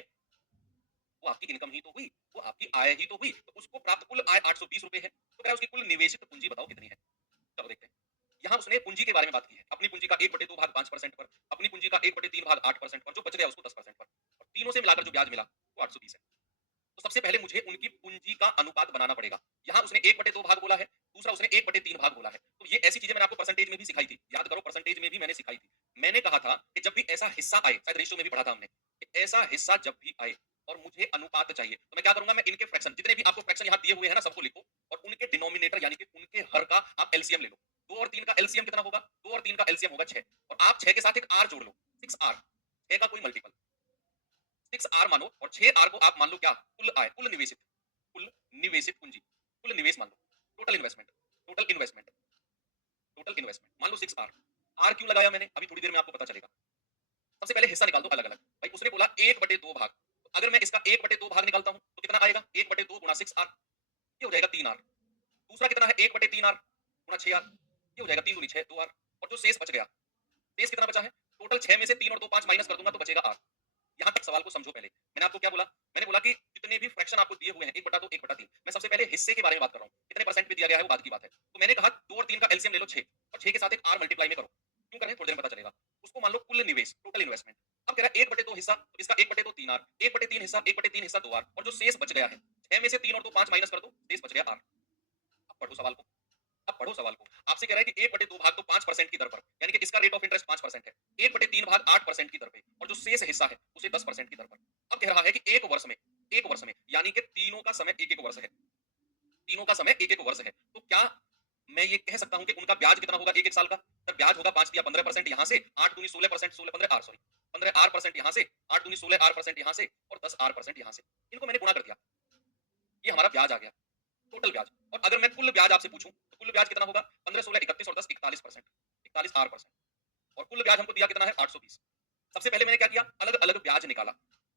वो आपकी इनकम ही तो हुई, वो आपकी आय ही तो हुई, तो उसको प्राप्त कुल आय 820 रुपए है। तो कह रहा है उसकी कुल निवेशित पूंजी बताओ कितनी है। चलो देखते हैं। यहाँ उसने पूंजी के बारे में बात की है, अपनी पूंजी का 1/2 भाग 5% पर, अपनी पूंजी का 1/3 भाग 8% पर, जो बच गया उसको 10% पर, और तीनों से मिलाकर जो ब्याज मिला वो 820 है। तो सबसे पहले मुझे उनकी पूंजी का अनुपात बनाना पड़ेगा। यहाँ उसने 1/2 भाग बोला है, दूसरा उसने 1/3 भाग बोला है। तो ये ऐसी चीजें मैंने आपको परसेंटेज में भी सिखाई थी, याद करो परसेंटेज में भी मैंने सिखाई थी। मैंने कहा था कि जब भी ऐसा हिस्सा आए, शायद रेशियो में भी पढ़ा था हमने, कि ऐसा हिस्सा जब भी आए और मुझे अनुपात चाहिए, तो मैं क्या करूंगा, मैं इनके फ्रैक्शन, जितने भी आपको फ्रैक्शन यहाँ दिए हुए हैं ना, सबको लिखो और उनके डिनोमिनेटर यानी कि उनके हर का आप एलसीएम ले लो। 2 और 3 का एलसीएम कितना होगा? 2 और 3 का एलसीएम होगा 6, और आप 6 के साथ एक आर जोड़ लो, 6 आर, 6 का कोई मल्टीपल 6 आर मानो, और 6 आर को आप मान लो क्या, कुल आय, कुल निवेशित पूंजी, कुल निवेश मान लो, total investment, total investment, total investment मान लो 6 आर। आर क्यों लगाया मैंने, अभी थोड़ी देर में आपको पता चलेगा। सबसे पहले हिस्सा निकाल दो अलग अलग। भाई उसने बोला 1/2 भाग, तो अगर मैं इसका 1/2 भाग निकालता हूं तो कितना आएगा, 1/2 गुणा 6 आर, ये हो जाएगा 3 आर। दूसरा कितना है, 1/3 आर गुणा 6 आर, ये हो जाएगा 3 दूनी 6, 2 आर। और जो शेष बच गया, शेष कितना बचा है, टोटल 6 में से 3 और 2 5 माइनस कर दूंगा तो बचेगा आर। यहाँ तक सवाल को समझो पहले। मैंने आपको क्या बोला, मैंने बोला कि जितने भी फ्रैक्शन आपको दिए हुए हैं 1/2 1/3, मैं सबसे पहले हिस्से के बारे में बात कर रहा हूँ, कितने परसेंट पे दिया गया है वो बात की बात है। तो मैंने कहा 2 और 3 का एलसीएम ले लो 6, और 6 के साथ एक आर मल्टीप्लाई में करो। क्यों करें, थोड़ी देर में पता चलेगा। उसको मान लो कुल निवेश, टोटल इन्वेस्टमेंट। अब कह रहा है 1/2 हिस्सा, तो इसका 1/2 3 आर, 1/3 हिस्सा, 1/3 हिस्सा 2 आर, और जो शेष बच गया है 6 में से 3 और 2 5 माइनस कर दो, शेष बच गया आर। अब पढ़ो सवाल को, अब पढ़ो सवाल को। आपसे कह रहा है कि 1/2 भाग तो 5% की दर पर, यानी कि इसका रेट ऑफ इंटरेस्ट 5% है, 1/3 भाग 8% की दर पे, और जो शेष हिस्सा है उसे 10% की दर पर। अब कह रहा है कि एक वर्ष में यानी कि तीनों का समय एक एक वर्ष है, तीनों का समय एक एक वर्ष है, तो क्या मैं ये कह सकता हूं कि उनका ब्याज कितना होगा एक एक साल का? तब ब्याज होगा 5 या 15% यहाँ से, 8 दूनी 16%, 16 15 आर, सॉरी 15 आर परसेंट यहाँ से, 8 दूनी 16 आर परसेंट यहाँ से, और 10 आर परसेंट यहाँ से। इनको मैंने गुणा कर दिया, ये हमारा ब्याज आ गया, टोटल ब्याज। और अगर मैं कुल ब्याज आपसे पूछूं तो कुल ब्याज कितना होगा, 15 16 31 और 10 41%, 41 आर परसेंट, और कुल ब्याज हमको दिया कितना है 820। सबसे पहले मैंने क्या किया, अलग अलग ब्याज निकाला,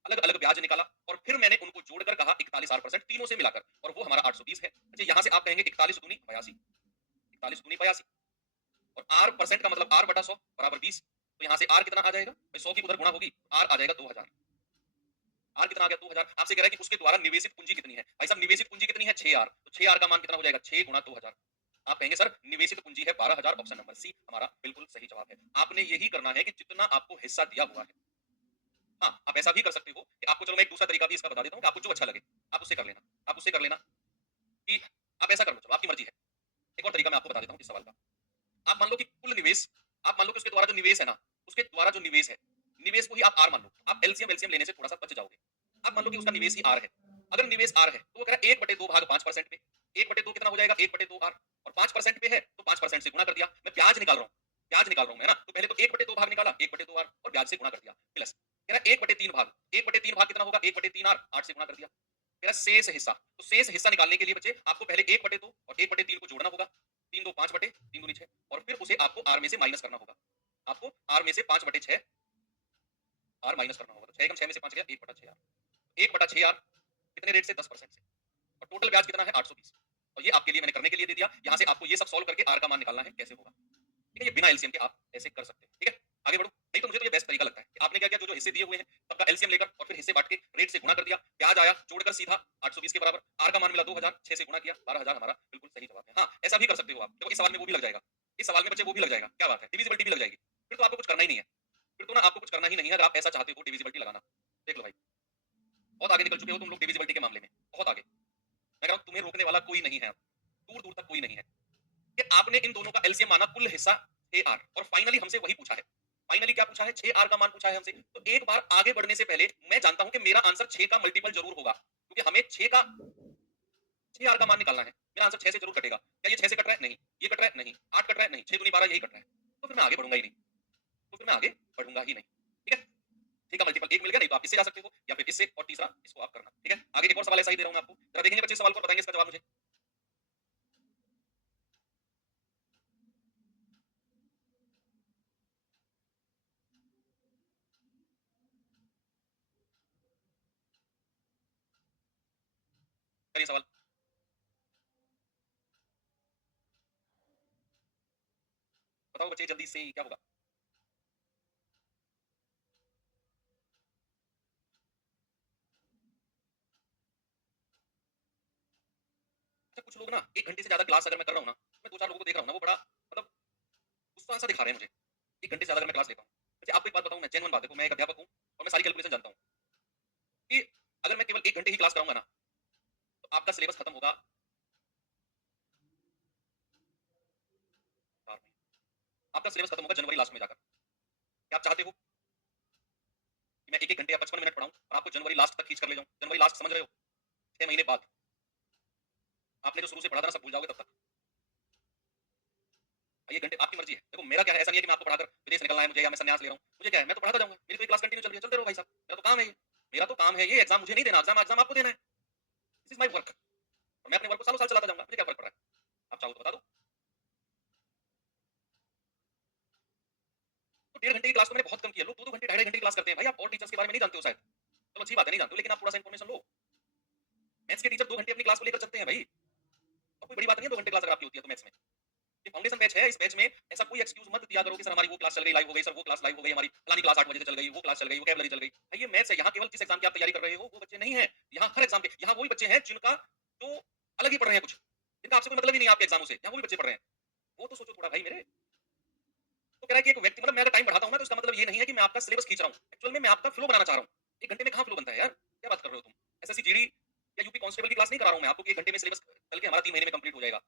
अलग अलग ब्याज निकाला, और फिर मैंने उनको जोड़कर कहा 41 आर परसेंट तीनों से मिलाकर, और वो हमारा 820 है। अच्छा यहाँ से आप कहेंगे 41 दूनी 82, 41 दूनी 82, और आर परसेंट का मतलब आर बटा 100 बराबर 20। तो यहाँ से आर कितना आ जाएगा, 100 की उधर गुणा होगी, आर आ जाएगा 2000। आर कितना आ गया 2000। आपसे कह रहा है कि उसके द्वारा निवेशित पूंजी कितनी है। भाई साहब निवेशित पूंजी कितनी है 6 आर, तो 6 आर का मान कितना हो जाएगा, 6 गुणा 2000। आप कहेंगे सर निवेशित पूंजी है 12,000, ऑप्शन नंबर सी हमारा बिल्कुल सही जवाब है। आपने यही करना है कि जितना आपको हिस्सा दिया हुआ है। हाँ आप ऐसा भी कर सकते हो कि आपको, चलो मैं एक दूसरा तरीका भी इसका बता देता हूँ कि आपको जो अच्छा लगे आप उससे कर लेना, आप उससे कर लेना कि आप ऐसा कर लो, चलो आपकी मर्जी है। एक और तरीका मैं आपको बता देता हूँ इस सवाल का। आप मान लो कि कुल निवेश, आप मान लो कि उसके द्वारा जो निवेश है ना, उसके द्वारा जो निवेश है, निवेश को ही आप आर मान लो, आप एलसीएम एलसीएम लेने से थोड़ा सा बच जाओगे। आप मान लो कि उसका निवेश ही आर है। अगर निवेश आर है तो वो कह रहा है 1/2 भाग 5% पे, 1/2 कितना हो जाएगा 1/2 आर, और 5% पे है तो 5% से गुणा कर दिया। मैं ब्याज निकाल रहा हूँ, ब्याज निकाल रहा हूँ मैं ना, तो पहले तो 1/2 भाग निकाला, 1/2 आर, और ब्याज से गुणा कर दिया, प्लस कह रहा है 1/3 भाग, 1/3 भाग कितना होगा 1/3 आर, 8 से गुणा कर दिया। कह रहा है शेष हिस्सा, तो शेष हिस्सा निकालने के लिए बच्चे आपको पहले 1/2 और 1/3 को जोड़ना होगा, 3 2 5 बटे 3 दूनी 6, और फिर उसे आपको आर में से माइनस करना होगा। आपको आर में से 5/6 आर माइनस करना होगा, तो 6 एकम 6 में से 5 गया 1/6 आर, 1/6 आर कितने रेट से 10% से, और टोटल ब्याज कितना है 820। और ये आपके लिए मैंने करने के लिए दे दिया। यहाँ से आपको ये सब सॉल्व करके आर का मान निकालना है कैसे होगा, ठीक है। ये बिना एलसीएम के आप ऐसे कर सकते हैं, ठीक है। आगे बढ़ो, नहीं तो मुझे तो ये बेस्ट तरीका लगता है कि आपने क्या किया, जो जो हिस्से दिए हुए हैं सबका एलसीएम लेकर और फिर हिस्से बांट के रेट से गुणा कर दिया, ब्याज आया जोड़कर सीधा 820 के बराबर, आर का मान मिला 2000, 6 से गुणा किया 12000, हमारा बिल्कुल सही जवाब है। हाँ ऐसा भी कर सकते हो आप, देखो इस सवाल में वो भी लग जाएगा, इस सवाल में बच्चे वो भी लग जाएगा, क्या बात है, डिविजिबिलिटी भी लग जाएगी। फिर तो आपको कुछ करना ही नहीं है, फिर तो ना आपको कुछ करना ही नहीं है, अगर आप ऐसा चाहते हो डिविजिबिलिटी लगाना। देख लो भाई, बहुत आगे निकल चुके हो तुम लोग डिविजिबिलिटी के मामले में, बहुत आगे। मैं कह रहा हूं तुम्हें रोकने वाला कोई नहीं है, दूर दूर तक कोई नहीं है। कि आपने इन दोनों का एलसीएम माना कुल हिस्सा 6 आर, और फाइनली हमसे वही पूछा है। फाइनली क्या पूछा है, 6 आर का मान पूछा है हमसे। तो एक बार आगे बढ़ने से पहले मैं जानता हूं कि मेरा आंसर 6 का मल्टीपल जरूर होगा, क्योंकि हमें 6 आर का मान निकालना है। मेरा आंसर 6 से जरूर कटेगा। क्या ये 6 से कट रहा है, नहीं। ये कट रहा है, नहीं। 8 कट रहा है, नहीं। 6 दूनी 12 यही कट रहा है। तो फिर मैं आगे बढ़ूंगा ही नहीं, तो फिर मैं आगे बढ़ूंगा ही नहीं, ठीक है। 6 का मल्टीपल 1 मिल गया, नहीं तो आप इससे जा सकते हो या फिर इससे, और तीसरा इसको आप करना, ठीक है। आगे एक और सवाल ऐसा ही दे रहा हूं मैं आपको, जरा देखेंगे बच्चे सवाल को, बताएंगे इसका जवाब मुझे। करिए सवाल। बताओ बच्चे जल्दी से क्या होगा? अच्छा कुछ लोग ना 1 घंटे से ज़्यादा क्लास अगर मैं कर रहा हूँ ना, मैं 2-4 लोगों को देख रहा हूँ ना, वो बड़ा मतलब गुस्सा-सा दिखा रहे हैं मुझे। 1 घंटे से ज़्यादा अगर मैं क्लास लेता हूँ। अच्छा आपको एक बात बताऊँ मैं जेन्युइन बात देखो मैं एक अध्यापक हूँ और मैं सारी कैलकुलेशन जानता हूँ कि अगर मैं केवल 1 घंटे ही क्लास कराऊँगा ना, तो आपका सिलेबस खत्म होगा 4 महीने। आपका सिलेबस खत्म होगा जनवरी लास्ट में जाकर। क्या आप चाहते हो कि मैं 1-1 घंटे या 55 मिनट पढ़ाऊँ और आपको जनवरी लास्ट तक खींच कर ले जाऊँ? जनवरी लास्ट समझ रहे हो? 6 महीने बाद। आपने जो शुरू से पढ़ा था ना सब भूल जाओगे तब तक। 1 घंटे आपकी मर्ज़ी है। देखो मेरा क्या है ऐसा नहीं है कि मैं आपको पढ़ाकर विदेश निकलना है मुझे या मैं सन्यास ले रहा हूँ। मुझे क्या है मैं तो पढ़ाता जाऊँगा। मेरी तो ये क्लास कंटिन्यू चल रही है, चलते रहो भाई साहब। मेरा तो काम है ये। मेरा तो काम है ये एग्ज़ाम मुझे नहीं देना, एग्ज़ाम आपको देना है। दिस इज़ माय वर्क और मैं अपने वर्क को सालों-साल चलाता जाऊँगा। मुझे क्या फ़र्क पड़ रहा है? आप चाहो तो बता दो। तो 1.5 घंटे की क्लास तो मैंने बहुत कम की है। लोग 2-2 घंटे, ढाई-ढाई घंटे की क्लास करते हैं। भाई आप और टीचर्स के बारे में नहीं जानते हो शायद। चलो अच्छी बात है नहीं जानते हो लेकिन आप थोड़ा-सा इन्फॉर्मेशन लो। मैथ्स के टीचर 2 घंटे अपनी क्लास को लेकर चलते हैं भाई। अब कोई बड़ी बात नहीं है 2 घंटे क्लास अगर आपकी होती है तो मैथ्स में। ये फाउंडेशन बैच है, इस बैच में ऐसा कोई एक्सक्यूज़ मत दिया करो कि सर हमारी वो क्लास चल गई, लाइव हो गई, सर वो क्लास लाइव हो गई, हमारी फलानी क्लास 8 बजे से चल गई, वो क्लास चल गई, वोकैब्युलरी चल गई। भाई ये मैथ्स है, यहाँ केवल जिस एग्ज़ाम की आप तैयारी कर रहे हो वो बच्चे नहीं हैं। यहाँ हर एग्ज़ाम के यहाँ वही बच्चे हैं जिनका जो अलग ही पढ़ रहे हैं कुछ, जिनका आपसे कोई मतलब ही नहीं है आपके एग्ज़ामों से, यहाँ वो भी बच्चे पढ़ रहे हैं। वो तो सोचो थोड़ा भाई मेरे। तो कह रहा है कि एक व्यक्ति मतलब मैं अगर टाइम बढ़ाता हूँ ना तो इसका मतलब ये नहीं है कि मैं आपका सिलेबस खींच रहा हूँ। एक्चुअल में मैं आपका फ्लो बनाना चाह रहा हूँ। 1 घंटे में कहाँ फ्लो बनता है यार? क्या बात कर रहे हो तुम? एसएससी जीडी या यूपी कांस्टेबल की क्लास नहीं करा रहा हूँ मैं आपको कि 1 घंटे में सिलेबस चल के हमारा 3 महीने में कंप्लीट हो जाएगा।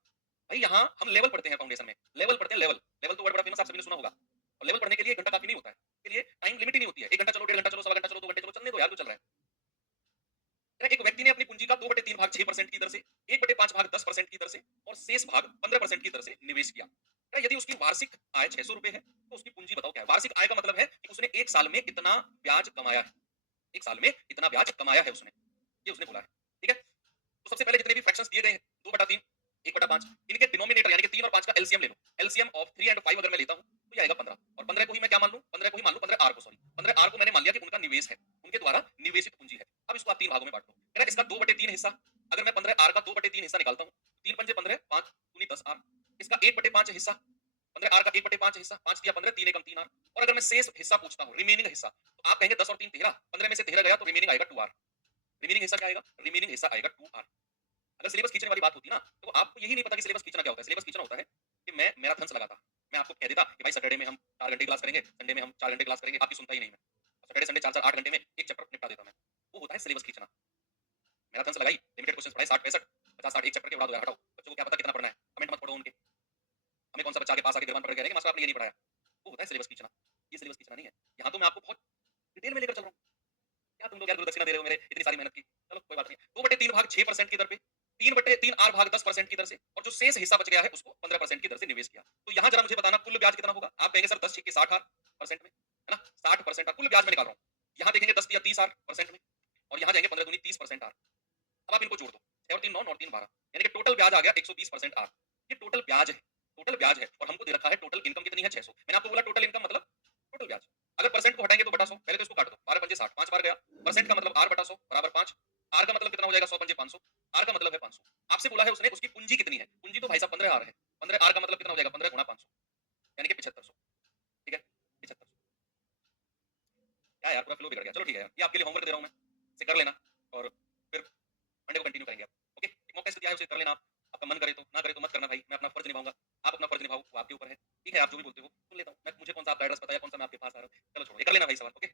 भाई यहाँ हम लेवल पढ़ते हैं फाउंडेशन में। लेवल पढ़ते हैं लेवल। लेवल तो वर्ड बड़ा फेमस आप सभी ने सुना होगा। और लेवल पढ़ने के लिए 1 घंटा काफ़ी नहीं होता है। इसके लिए टाइम लिमिट ही नहीं होती है। 1 घंटा चलो, डेढ़ घंटा चलो, सवा घंटा चलो, 2 घंटे चलो, चलने दो यार जो चल रहा है। एक व्यक्ति ने अपनी पूंजी का 2/3 भाग 6% की दर से, 1/5 भाग 10% की दर से और शेष भाग 15% की दर से निवेश किया। यदि उसकी वार्षिक आय 600 रुपए है, तो उसकी पूंजी बताओ क्या है? वार्षिक आय का मतलब है कि उसने 1 साल में इतना ब्याज कमाया है। 1 साल में इतना ब्याज कमाया है उसने। ये उसने बोला है। ठीक है? तो सबसे पहले जितने भी फ्रैक्शंस दिए गए हैं 2/3 1/5 इनके डिनोमिनेटर यानी कि 3 और 5 का एलसीएम ले लो। एलसीएम ऑफ 3 एंड 5 अगर मैं लेता हूं तो ये आएगा 15 और 15 को ही मैं क्या मान लूं 15 को ही मान लूं 15 आर को सॉरी 15 आर को मैंने मान लिया कि उनका निवेश है उनके द्वारा निवेशित पूंजी है। अब इसको आप 3 भागों में बांट लो। मेरा इसका 2/3 हिस्सा अगर मैं 15 आर का 2/3 हिस्सा निकालता हूं 3 पंजे 15 5 दूनी 10 आर इसका 1/5 हिस्सा 15 आर का 1/5 हिस्सा 5 दिया 15 3 एकम 3 आर और अगर मैं शेष हिस्सा पूछता हूं रिमेनिंग हिस्सा तो आप कहेंगे 10 और 3 13 15 में से 13 गया तो रिमेनिंग आएगा 2 आर। रिमेनिंग हिस्सा क्या आएगा? रिमेनिंग हिस्सा आएगा 2 आर। अगर सिलेबस खींचने वाली बात होती ना तो आपको यही नहीं पता कि सिलेबस खींचना क्या होता है। सिलेबस खींचना होता है कि मैं मैराथन से लगाता मैं आपको कह देता कि भाई सैटरडे में हम 4 घंटे क्लास करेंगे, संडे में हम 4 घंटे क्लास करेंगे, आपकी सुनता ही नहीं मैं। सैटरडे संडे 4-4 8 घंटे में एक चैप्टर निपटा देता मैं। वो होता है सिलेबस खींचना। मैराथन से लगाई, लिमिटेड क्वेश्चंस पढ़ाए 60 65 50 60 एक चैप्टर के उड़ा दो यार हटाओ। बच्चों को क्या पता कितना पढ़ना है? कमेंट मत पढ़ो उनके। हमें कौन सा बच्चा आगे पास आके गिरबान पकड़ के कह रहा है कि मास्टर आपने ये नहीं पढ़ाया। वो होता है सिलेबस खींचना। ये सिलेबस खींचना नहीं है। यहाँ तो मैं आपको बहुत डिटेल में लेकर चल रहा हूँ। क्या तुम लोग यार गुरुदक्षिणा दे रहे हो मेरे इतनी सारी मेहनत की। चलो कोई बात नहीं। 2/3 भाग 6% की दर पे 3/3 आर भाग 10% की दर से और जो शेष हिस्सा बच गया है उसको 15% की दर से निवेश किया। तो यहाँ जरा मुझे बताना कुल ब्याज कितना होगा? आप कहेंगे सर 10 60 आर परसेंट में, है ना? 60% कुल ब्याज में निकाल रहा हूँ। यहाँ देखेंगे 10 या 30 आर परसेंट में और यहाँ जाएंगे 15 दूनी 30% आर। अब आप इनको जोड़ दो 6 और 3 9 9 और 3 12 यानी कि टोटल ब्याज आ गया 120% आर। ये टोटल ब्याज है। टोटल ब्याज है और हमको दे रखा है टोटल इनकम कितनी है 600। मैंने आपको बोला टोटल इनकम मतलब टोटल ब्याज। अगर परसेंट को हटाएंगे तो बटा 100 पहले तो इसको काट दो 12 पंजे 60 5 बार गया परसेंट का मतलब आर बटा 100 बराबर 5 आर का मतलब कितना हो जाएगा 100 पंजे 500 आर का मतलब है 500। आपसे बोला है उसने उसकी पूंजी कितनी है पूंजी तो भाई साहब 15 आर है 15 आर का मतलब कितना हो जाएगा 15 गुणा 500 यानी कि 7500। ठीक है 7500 क्या यार पूरा फ्लो बिगड़ गया। चलो ठीक है यार ये आपके लिए होमवर्क दे रहा हूँ मैं इसे कर लेना और फिर मंडे को कंटिन्यू करेंगे आप। ओके एक मौका दिया है उसे कर लेना आप। आपका मन करे तो ना करे तो मत करना भाई मैं अपना फर्ज निभाऊंगा। आप अपना फर्ज निभाओ वो आपके ऊपर है। ठीक है आप जो भी बोलते हो सुन लेता हूँ मैं मुझे कौन सा आपका एड्रेस पता है कौन सा मैं आपके पास आ रहा हूँ। चलो छोड़ो ये कर लेना भाई सवाल। ओके